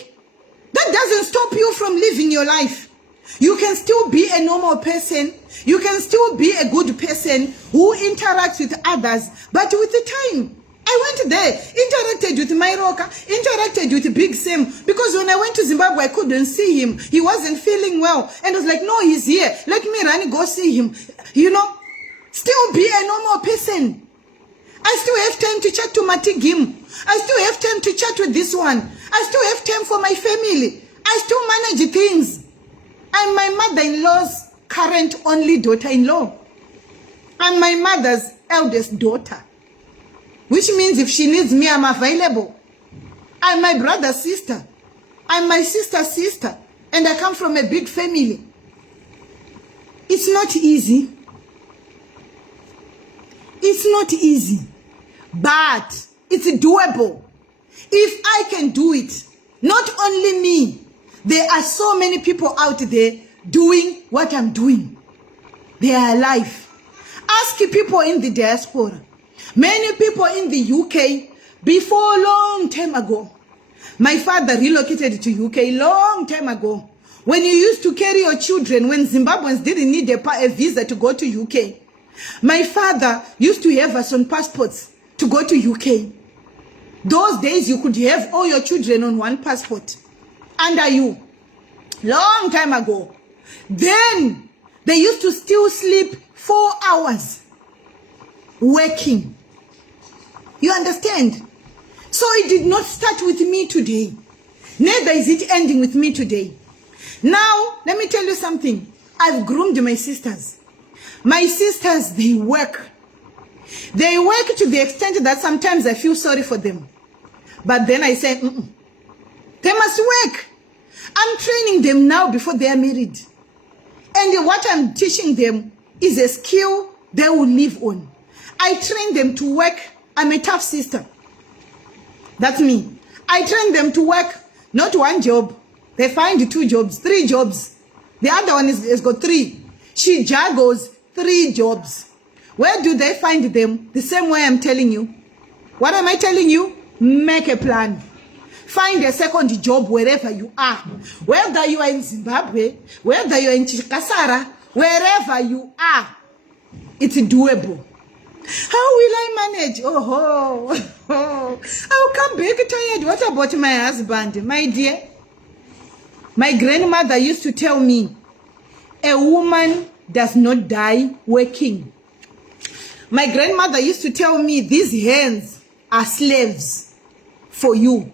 That doesn't stop you from living your life. You can still be a normal person. You can still be a good person who interacts with others. But with the time, I went there, interacted with Myroka, interacted with Big Sam. Because when I went to Zimbabwe, I couldn't see him. He wasn't feeling well. And I was like, no, he's here. Let me run and go see him. You know, still be a normal person. I still have time to chat to Matigim. I still have time to chat with this one. I still have time for my family. I still manage things. I'm my mother-in-law's current only daughter-in-law. I'm my mother's eldest daughter. Which means if she needs me, I'm available. I'm my brother's sister. I'm my sister's sister. And I come from a big family. It's not easy. It's not easy. But it's doable. If I can do it, not only me, there are so many people out there doing what I'm doing. They are alive. Ask people in the diaspora. Many people in the UK, before long time ago, my father relocated to UK long time ago. When you used to carry your children, when Zimbabweans didn't need a visa to go to UK, my father used to have us on passports to go to UK. Those days you could have all your children on one passport under you. Long time ago. Then they used to still sleep 4 hours working. You understand? So it did not start with me today. Neither is it ending with me today. Now, let me tell you something. I've groomed my sisters. My sisters, they work. They work to the extent that sometimes I feel sorry for them. But then I say, they must work. I'm training them now before they are married. And what I'm teaching them is a skill they will live on. I train them to work. I'm a tough sister. That's me. I train them to work, not one job. They find 2 jobs, 3 jobs. The other one has got 3. She juggles 3 jobs. Where do they find them? The same way I'm telling you. What am I telling you? Make a plan. Find a second job wherever you are. Whether you are in Zimbabwe, whether you are in Chikasara, wherever you are, it's doable. How will I manage? I'll come back tired. What about my husband? My dear, my grandmother used to tell me, a woman does not die working. My grandmother used to tell me, these hands are slaves for you.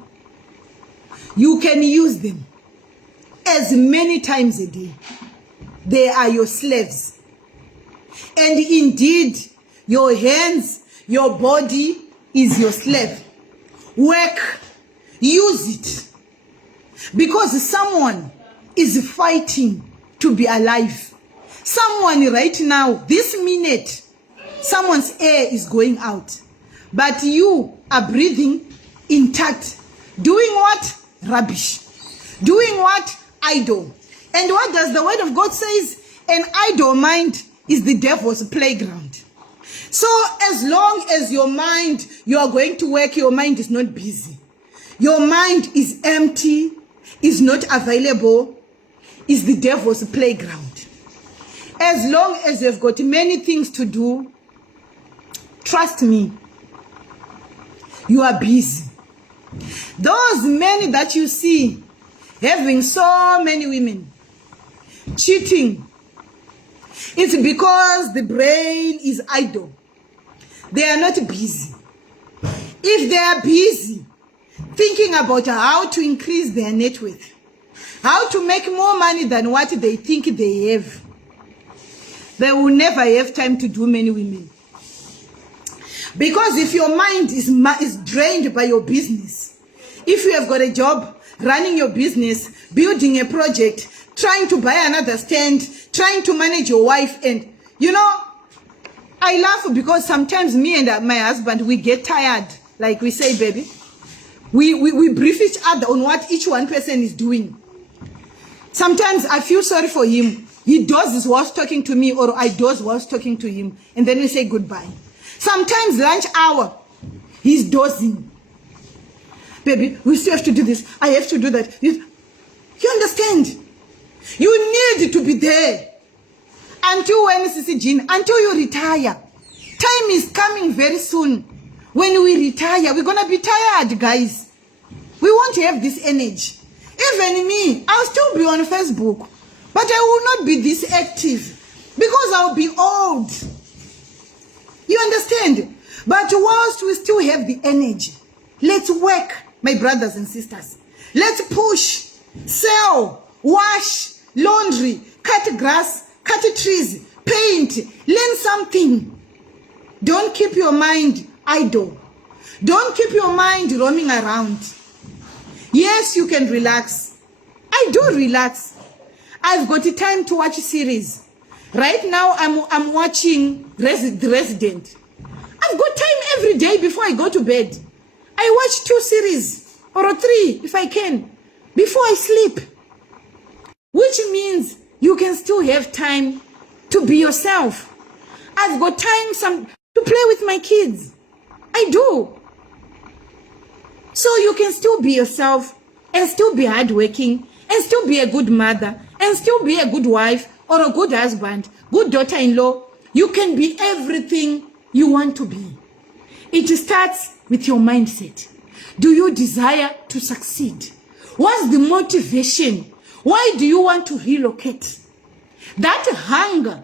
You can use them as many times a day. They are your slaves. And indeed, your hands, your body is your slave. Work, use it. Because someone is fighting to be alive. Someone right now, this minute, someone's air is going out. But you are breathing intact. Doing what? Rubbish. Doing what? Idle. And what does the word of God says? An idle mind is the devil's playground. So as long as your mind, you are going to work, your mind is not busy. Your mind is empty, is not available, is the devil's playground. As long as you've got many things to do, trust me, you are busy. Those men that you see having so many women, cheating, it's because the brain is idle. They are not busy. if they are busy thinking about how to increase their net worth, how to make more money than what they think they have, they will never have time to do many women. Because if your mind is drained by your business, if you have got a job, running your business, building a project, trying to buy another stand, trying to manage your wife, and you know, I laugh because sometimes me and my husband, we get tired. Like we say, baby, we brief each other on what each one person is doing. Sometimes I feel sorry for him. He does whilst talking to me, or I does whilst talking to him, and then we say goodbye. Sometimes lunch hour, he's dozing. Baby, we still have to do this. I have to do that. You understand? You need to be there until when, Sissy Jean, until you retire. Time is coming very soon. When we retire, we're gonna be tired, guys. We won't have this energy. Even me, I'll still be on Facebook, but I will not be this active because I'll be old. You understand? But whilst we still have the energy, let's work, my brothers and sisters. Let's push, sell, wash, laundry, cut grass, cut trees, paint, learn something. Don't keep your mind idle. Don't keep your mind roaming around. Yes, you can relax. I do relax. I've got the time to watch series. Right now, I'm watching The Resident. I've got time every day before I go to bed. I watch 2 series or 3 if I can before I sleep. Which means you can still have time to be yourself. I've got time to play with my kids. I do. So you can still be yourself and still be hardworking and still be a good mother and still be a good wife or a good husband, good daughter-in-law. You can be everything you want to be. It starts with your mindset. Do you desire to succeed? What's the motivation? Why do you want to relocate? That hunger.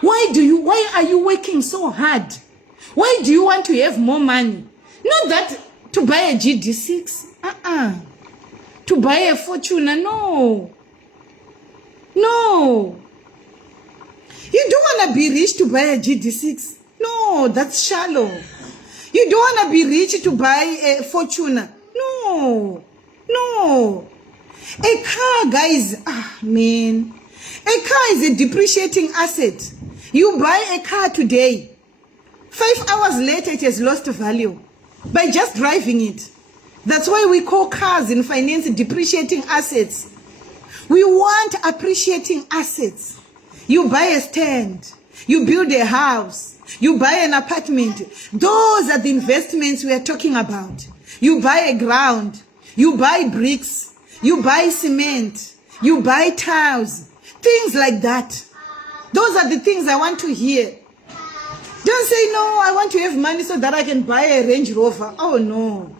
Why are you working so hard? Why do you want to have more money? Not that to buy a GD6. To buy a Fortuna, no. No. You don't want to be rich to buy a GD6. No, that's shallow. You don't want to be rich to buy a Fortuna. No. No. A car, guys, man. A car is a depreciating asset. You buy a car today. 5 hours later, it has lost value by just driving it. That's why we call cars in finance depreciating assets. We want appreciating assets. You buy a stand. You build a house. You buy an apartment. Those are the investments we are talking about. You buy a ground. You buy bricks. You buy cement. You buy tiles. Things like that. Those are the things I want to hear. Don't say, no, I want to have money so that I can buy a Range Rover. Oh, no.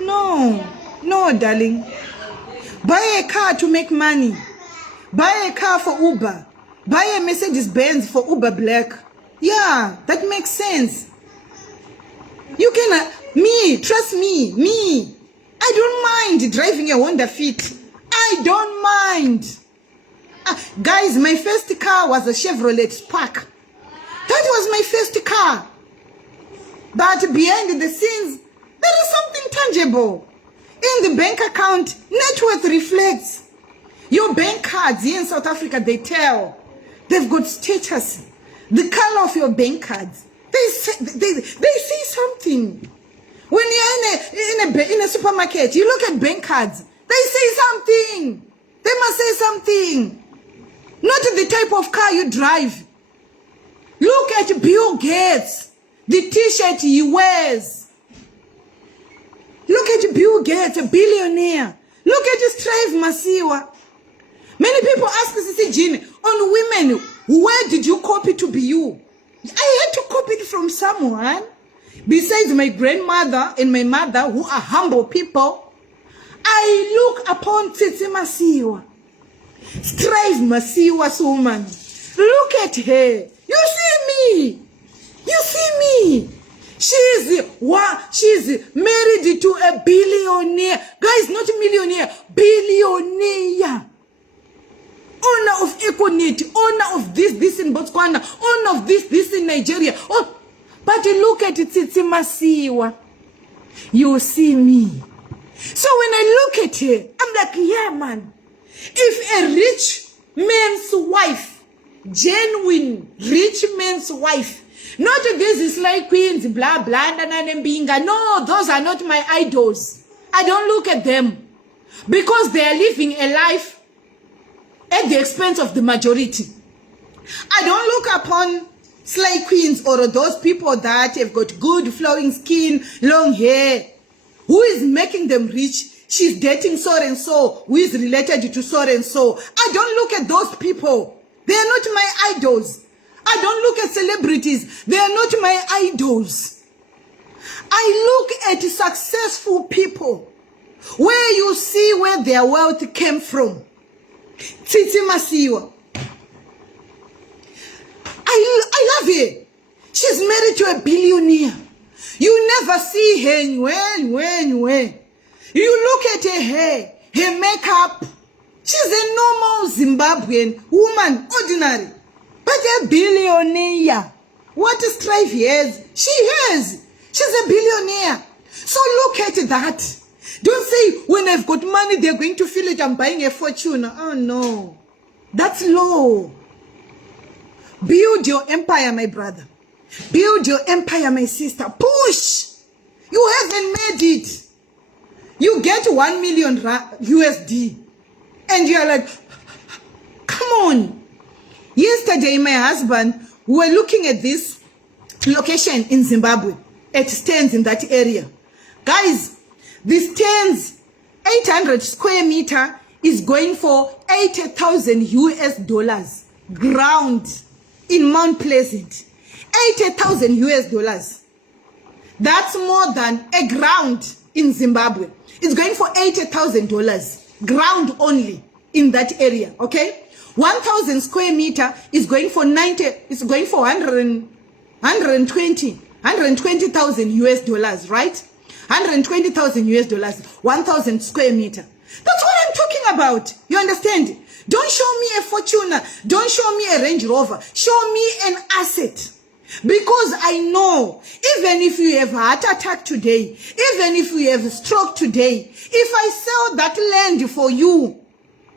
No. No, darling. Buy a car to make money. Buy a car for Uber. Buy a Mercedes-Benz for Uber Black. Yeah, that makes sense. You can, trust me. I don't mind driving a Honda Fit. I don't mind. Guys, my first car was a Chevrolet Spark. That was my first car. But behind the scenes, there is something tangible. In the bank account, net worth reflects. Your bank cards here in South Africa, they tell. They've got status. The color of your bank cards, they say something. When you're in a supermarket, you look at bank cards, they say something. They must say something. Not the type of car you drive. Look at Bill Gates, the t-shirt he wears. Look at Bill Gates, a billionaire. Look at Strive Masiwa. Many people ask Sissy Jean, on women, where did you copy to be you? I had to copy it from someone. Besides my grandmother and my mother, who are humble people, I look upon Tsitsi Masiwa. Strive Masiwa's woman. Look at her. You see me. You see me. She's married to a billionaire. Guys, not millionaire, billionaire. Owner of Econet, owner of this in Botswana, owner of this in Nigeria. Oh, but look at it, Tsitsi Masiwa. You see me. So when I look at her, I'm like, yeah, man. If a rich man's wife, genuine rich man's wife, not these slave queens, blah, blah, binga. No, those are not my idols. I don't look at them because they are living a life at the expense of the majority. I don't look upon slave queens or those people that have got good flowing skin, long hair. Who is making them rich? She's dating so and so, who is related to so and so. I don't look at those people. They are not my idols. I don't look at celebrities. They are not my idols. I look at successful people where you see where their wealth came from. Tsitsi Masiwa. I love her. She's married to a billionaire. You never see her when. You look at her hair, her makeup. She's a normal Zimbabwean woman, ordinary. But a billionaire. What strife he has? She has. She's a billionaire. So look at that. Don't say, when I've got money, they're going to feel it. I'm buying a fortune. Oh, no. That's low. Build your empire, my brother. Build your empire, my sister. Push. You haven't made it. You get 1 million USD. And you're like, come on. Yesterday, my husband, we were looking at this location in Zimbabwe. It stands in that area. Guys, this stands 800 square meter is going for 80,000 US dollars. Ground in Mount Pleasant. 80,000 US dollars. That's more than a ground in Zimbabwe. It's going for $80,000. Ground only in that area. Okay? 1,000 square meter is going for 120,000 US dollars, right? 120,000 US dollars, 1,000 square meter. That's what I'm talking about. You understand? Don't show me a Fortuner. Don't show me a Range Rover. Show me an asset. Because I know, even if you have a heart attack today, even if you have a stroke today, if I sell that land for you,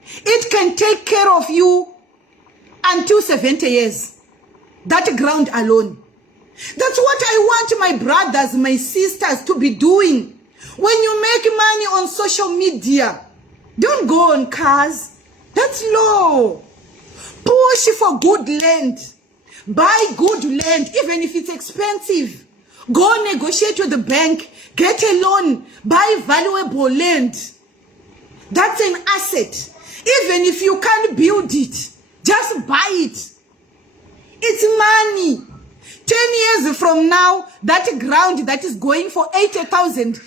it can take care of you until 70 years. That ground alone. That's what I want my brothers, my sisters to be doing. When you make money on social media, don't go on cars. That's low. Push for good land. Buy good land, even if it's expensive. Go negotiate with the bank. Get a loan. Buy valuable land. That's an asset. Even if you can't build it, just buy it. It's money. 10 years from now, that ground that is going for $80,000.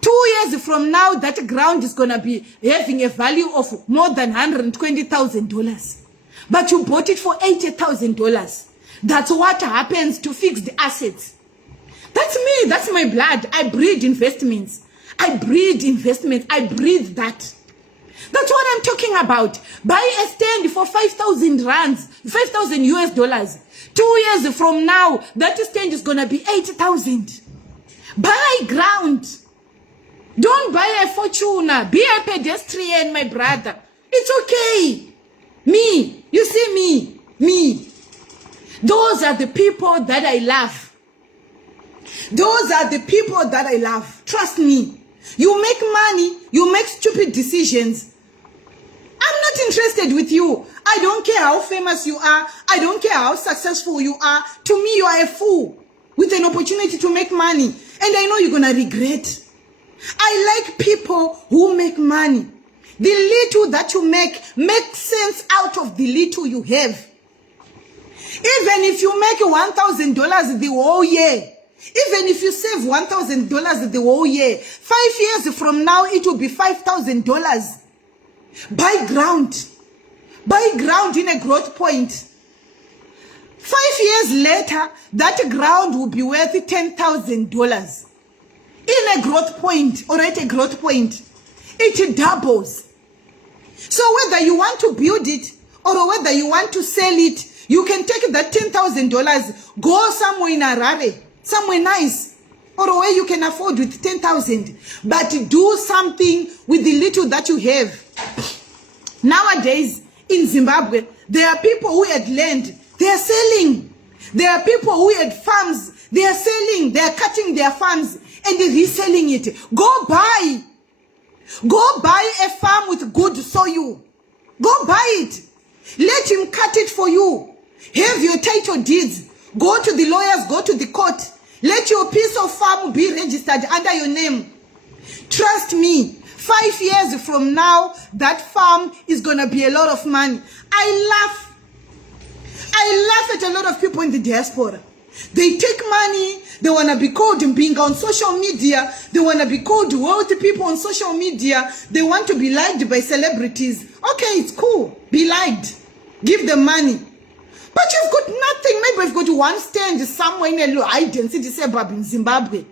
2 years from now, that ground is going to be having a value of more than $120,000. But you bought it for $80,000. That's what happens to fixed assets. That's me. That's my blood. I breed investments. I breed investments. I breed that. That's what I'm talking about. Buy a stand for 5,000 rands, 5,000 US dollars. 2 years from now, that stand is going to be 80,000. Buy ground. Don't buy a Fortuner. Be a pedestrian, my brother. It's okay. Me. You see me. Those are the people that I love. Those are the people that I love. Trust me. You make money. You make stupid decisions. I'm not interested with you. I don't care how famous you are. I don't care how successful you are. To me, you are a fool with an opportunity to make money. And I know you're going to regret. I like people who make money. The little that you make sense out of the little you have. Even if you make $1,000 the whole year, even if you save $1,000 the whole year, 5 years from now, it will be $5,000. Buy ground. Buy ground in a growth point. 5 years later, that ground will be worth $10,000 in a growth point or at a growth point. It doubles. So whether you want to build it or whether you want to sell it, you can take that $10,000, go somewhere in Harare, somewhere nice, or where you can afford with 10,000, but do something with the little that you have. Nowadays, in Zimbabwe, there are people who had land, they are selling. There are people who had farms, they are selling, they are cutting their farms and reselling it. Go buy. Go buy a farm with good soil. Go buy it. Let him cut it for you. Have your title deeds. Go to the lawyers, go to the court. Let your piece of farm be registered under your name. Trust me, 5 years from now, that farm is going to be a lot of money. I laugh at a lot of people in the diaspora. They take money, they want to be called being on social media, they want to be called wealthy people on social media, they want to be liked by celebrities. Okay, it's cool, be liked, give them money. But you've got nothing. Maybe you've got one stand somewhere in a low identity suburb in Zimbabwe.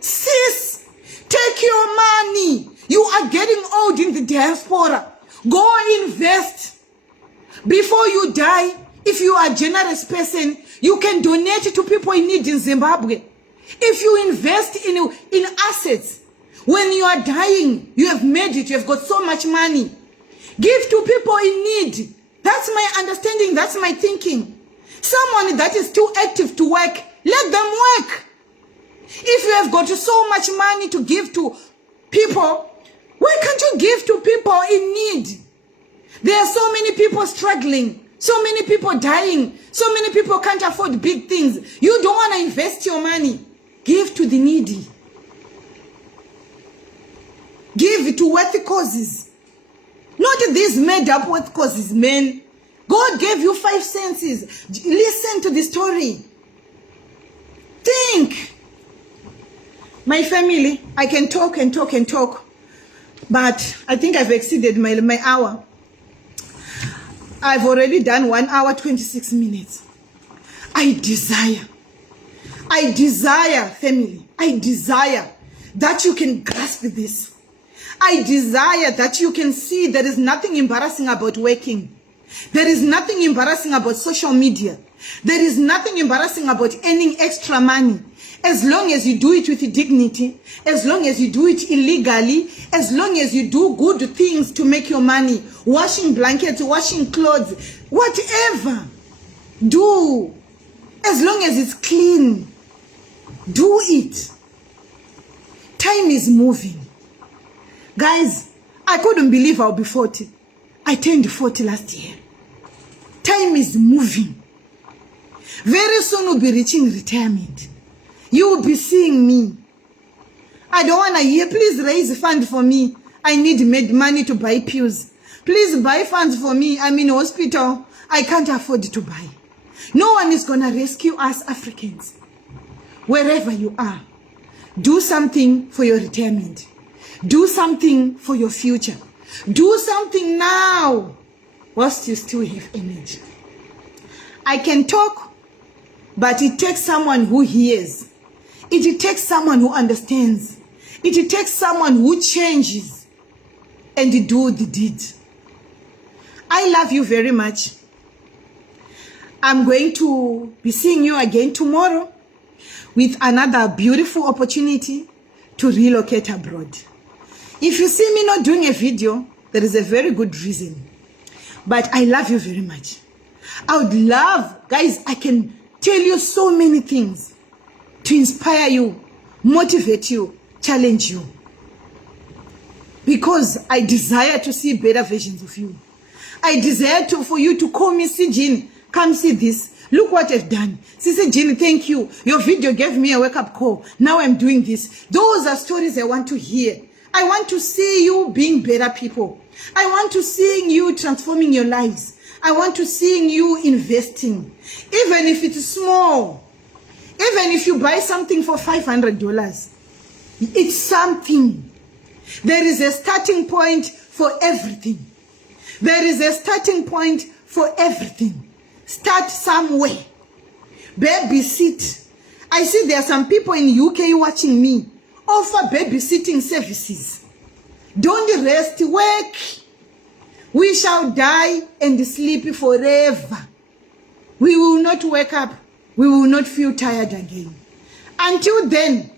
Sis, take your money. You are getting old in the diaspora. Go invest. Before you die, if you are a generous person, you can donate to people in need in Zimbabwe. If you invest in assets, when you are dying, you have made it, you have got so much money. Give to people in need. That's my understanding, that's my thinking. Someone that is too active to work, let them work. If you have got so much money to give to people, why can't you give to people in need? There are so many people struggling, so many people dying, so many people can't afford big things. You don't want to invest your money. Give to the needy. Give to worthy causes. Not these made up worthy causes, man. God gave you 5 senses. Listen to the story. Think. My family, I can talk and talk and talk, but I think I've exceeded my hour. I've already done 1 hour, 26 minutes. I desire, family, I desire that you can grasp this. I desire that you can see there is nothing embarrassing about working. There is nothing embarrassing about social media. There is nothing embarrassing about earning extra money. As long as you do it with dignity, as long as you do it illegally, as long as you do good things to make your money, washing blankets, washing clothes, whatever, do. As long as it's clean, do it. Time is moving. Guys, I couldn't believe I'll be 40. I turned 40 last year. Time is moving. Very soon we'll be reaching retirement. You will be seeing me. I don't want to hear, please raise a fund for me. I need money to buy pills. Please buy funds for me. I'm in hospital. I can't afford to buy. No one is going to rescue us Africans. Wherever you are, do something for your retirement. Do something for your future. Do something now whilst you still have energy. I can talk, but it takes someone who hears. It takes someone who understands. It takes someone who changes and do the deed. I love you very much. I'm going to be seeing you again tomorrow with another beautiful opportunity to relocate abroad. If you see me not doing a video, there is a very good reason. But I love you very much. I would love, guys, I can tell you so many things to inspire you, motivate you, challenge you. Because I desire to see better versions of you. I desire for you to call me, see Jean, come see this. Look what I've done. Sisi Jean, thank you. Your video gave me a wake-up call. Now I'm doing this. Those are stories I want to hear. I want to see you being better people. I want to see you transforming your lives. I want to see you investing. Even if it's small. Even if you buy something for $500. It's something. There is a starting point for everything. There is a starting point for everything. Start somewhere. babysit. I see there are some people in UK watching me. Offer babysitting services. Don't rest, work. We shall die and sleep forever. We will not wake up. We will not feel tired again. Until then,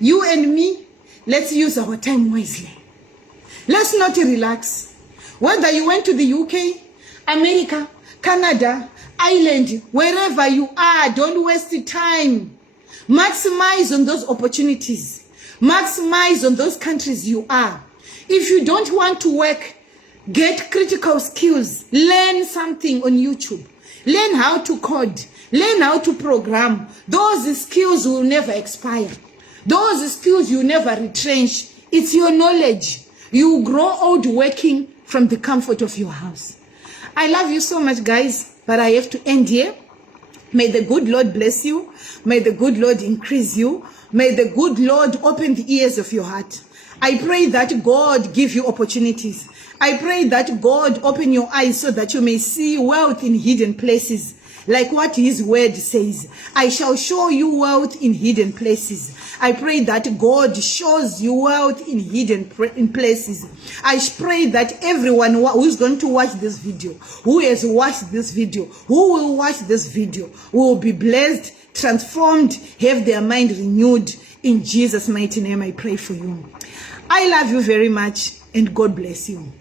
you and me, let's use our time wisely. Let's not relax. Whether you went to the UK, America, Canada, Ireland, wherever you are, don't waste time. Maximize on those opportunities. Maximize on those countries you are. If you don't want to work, get critical skills. Learn something on YouTube. Learn how to code. Learn how to program. Those skills will never expire. Those skills you never retrench. It's your knowledge. You grow old working from the comfort of your house. I love you so much, guys, but I have to end here. May the good Lord bless you. May the good Lord increase you. May the good Lord open the ears of your heart. I pray that God give you opportunities. I pray that God open your eyes so that you may see wealth in hidden places. Like what his word says, I shall show you wealth in hidden places. I pray that God shows you wealth in hidden places. I pray that everyone who's going to watch this video, who has watched this video, who will watch this video, will be blessed, transformed, have their mind renewed. In Jesus' mighty name, I pray for you. I love you very much, and God bless you.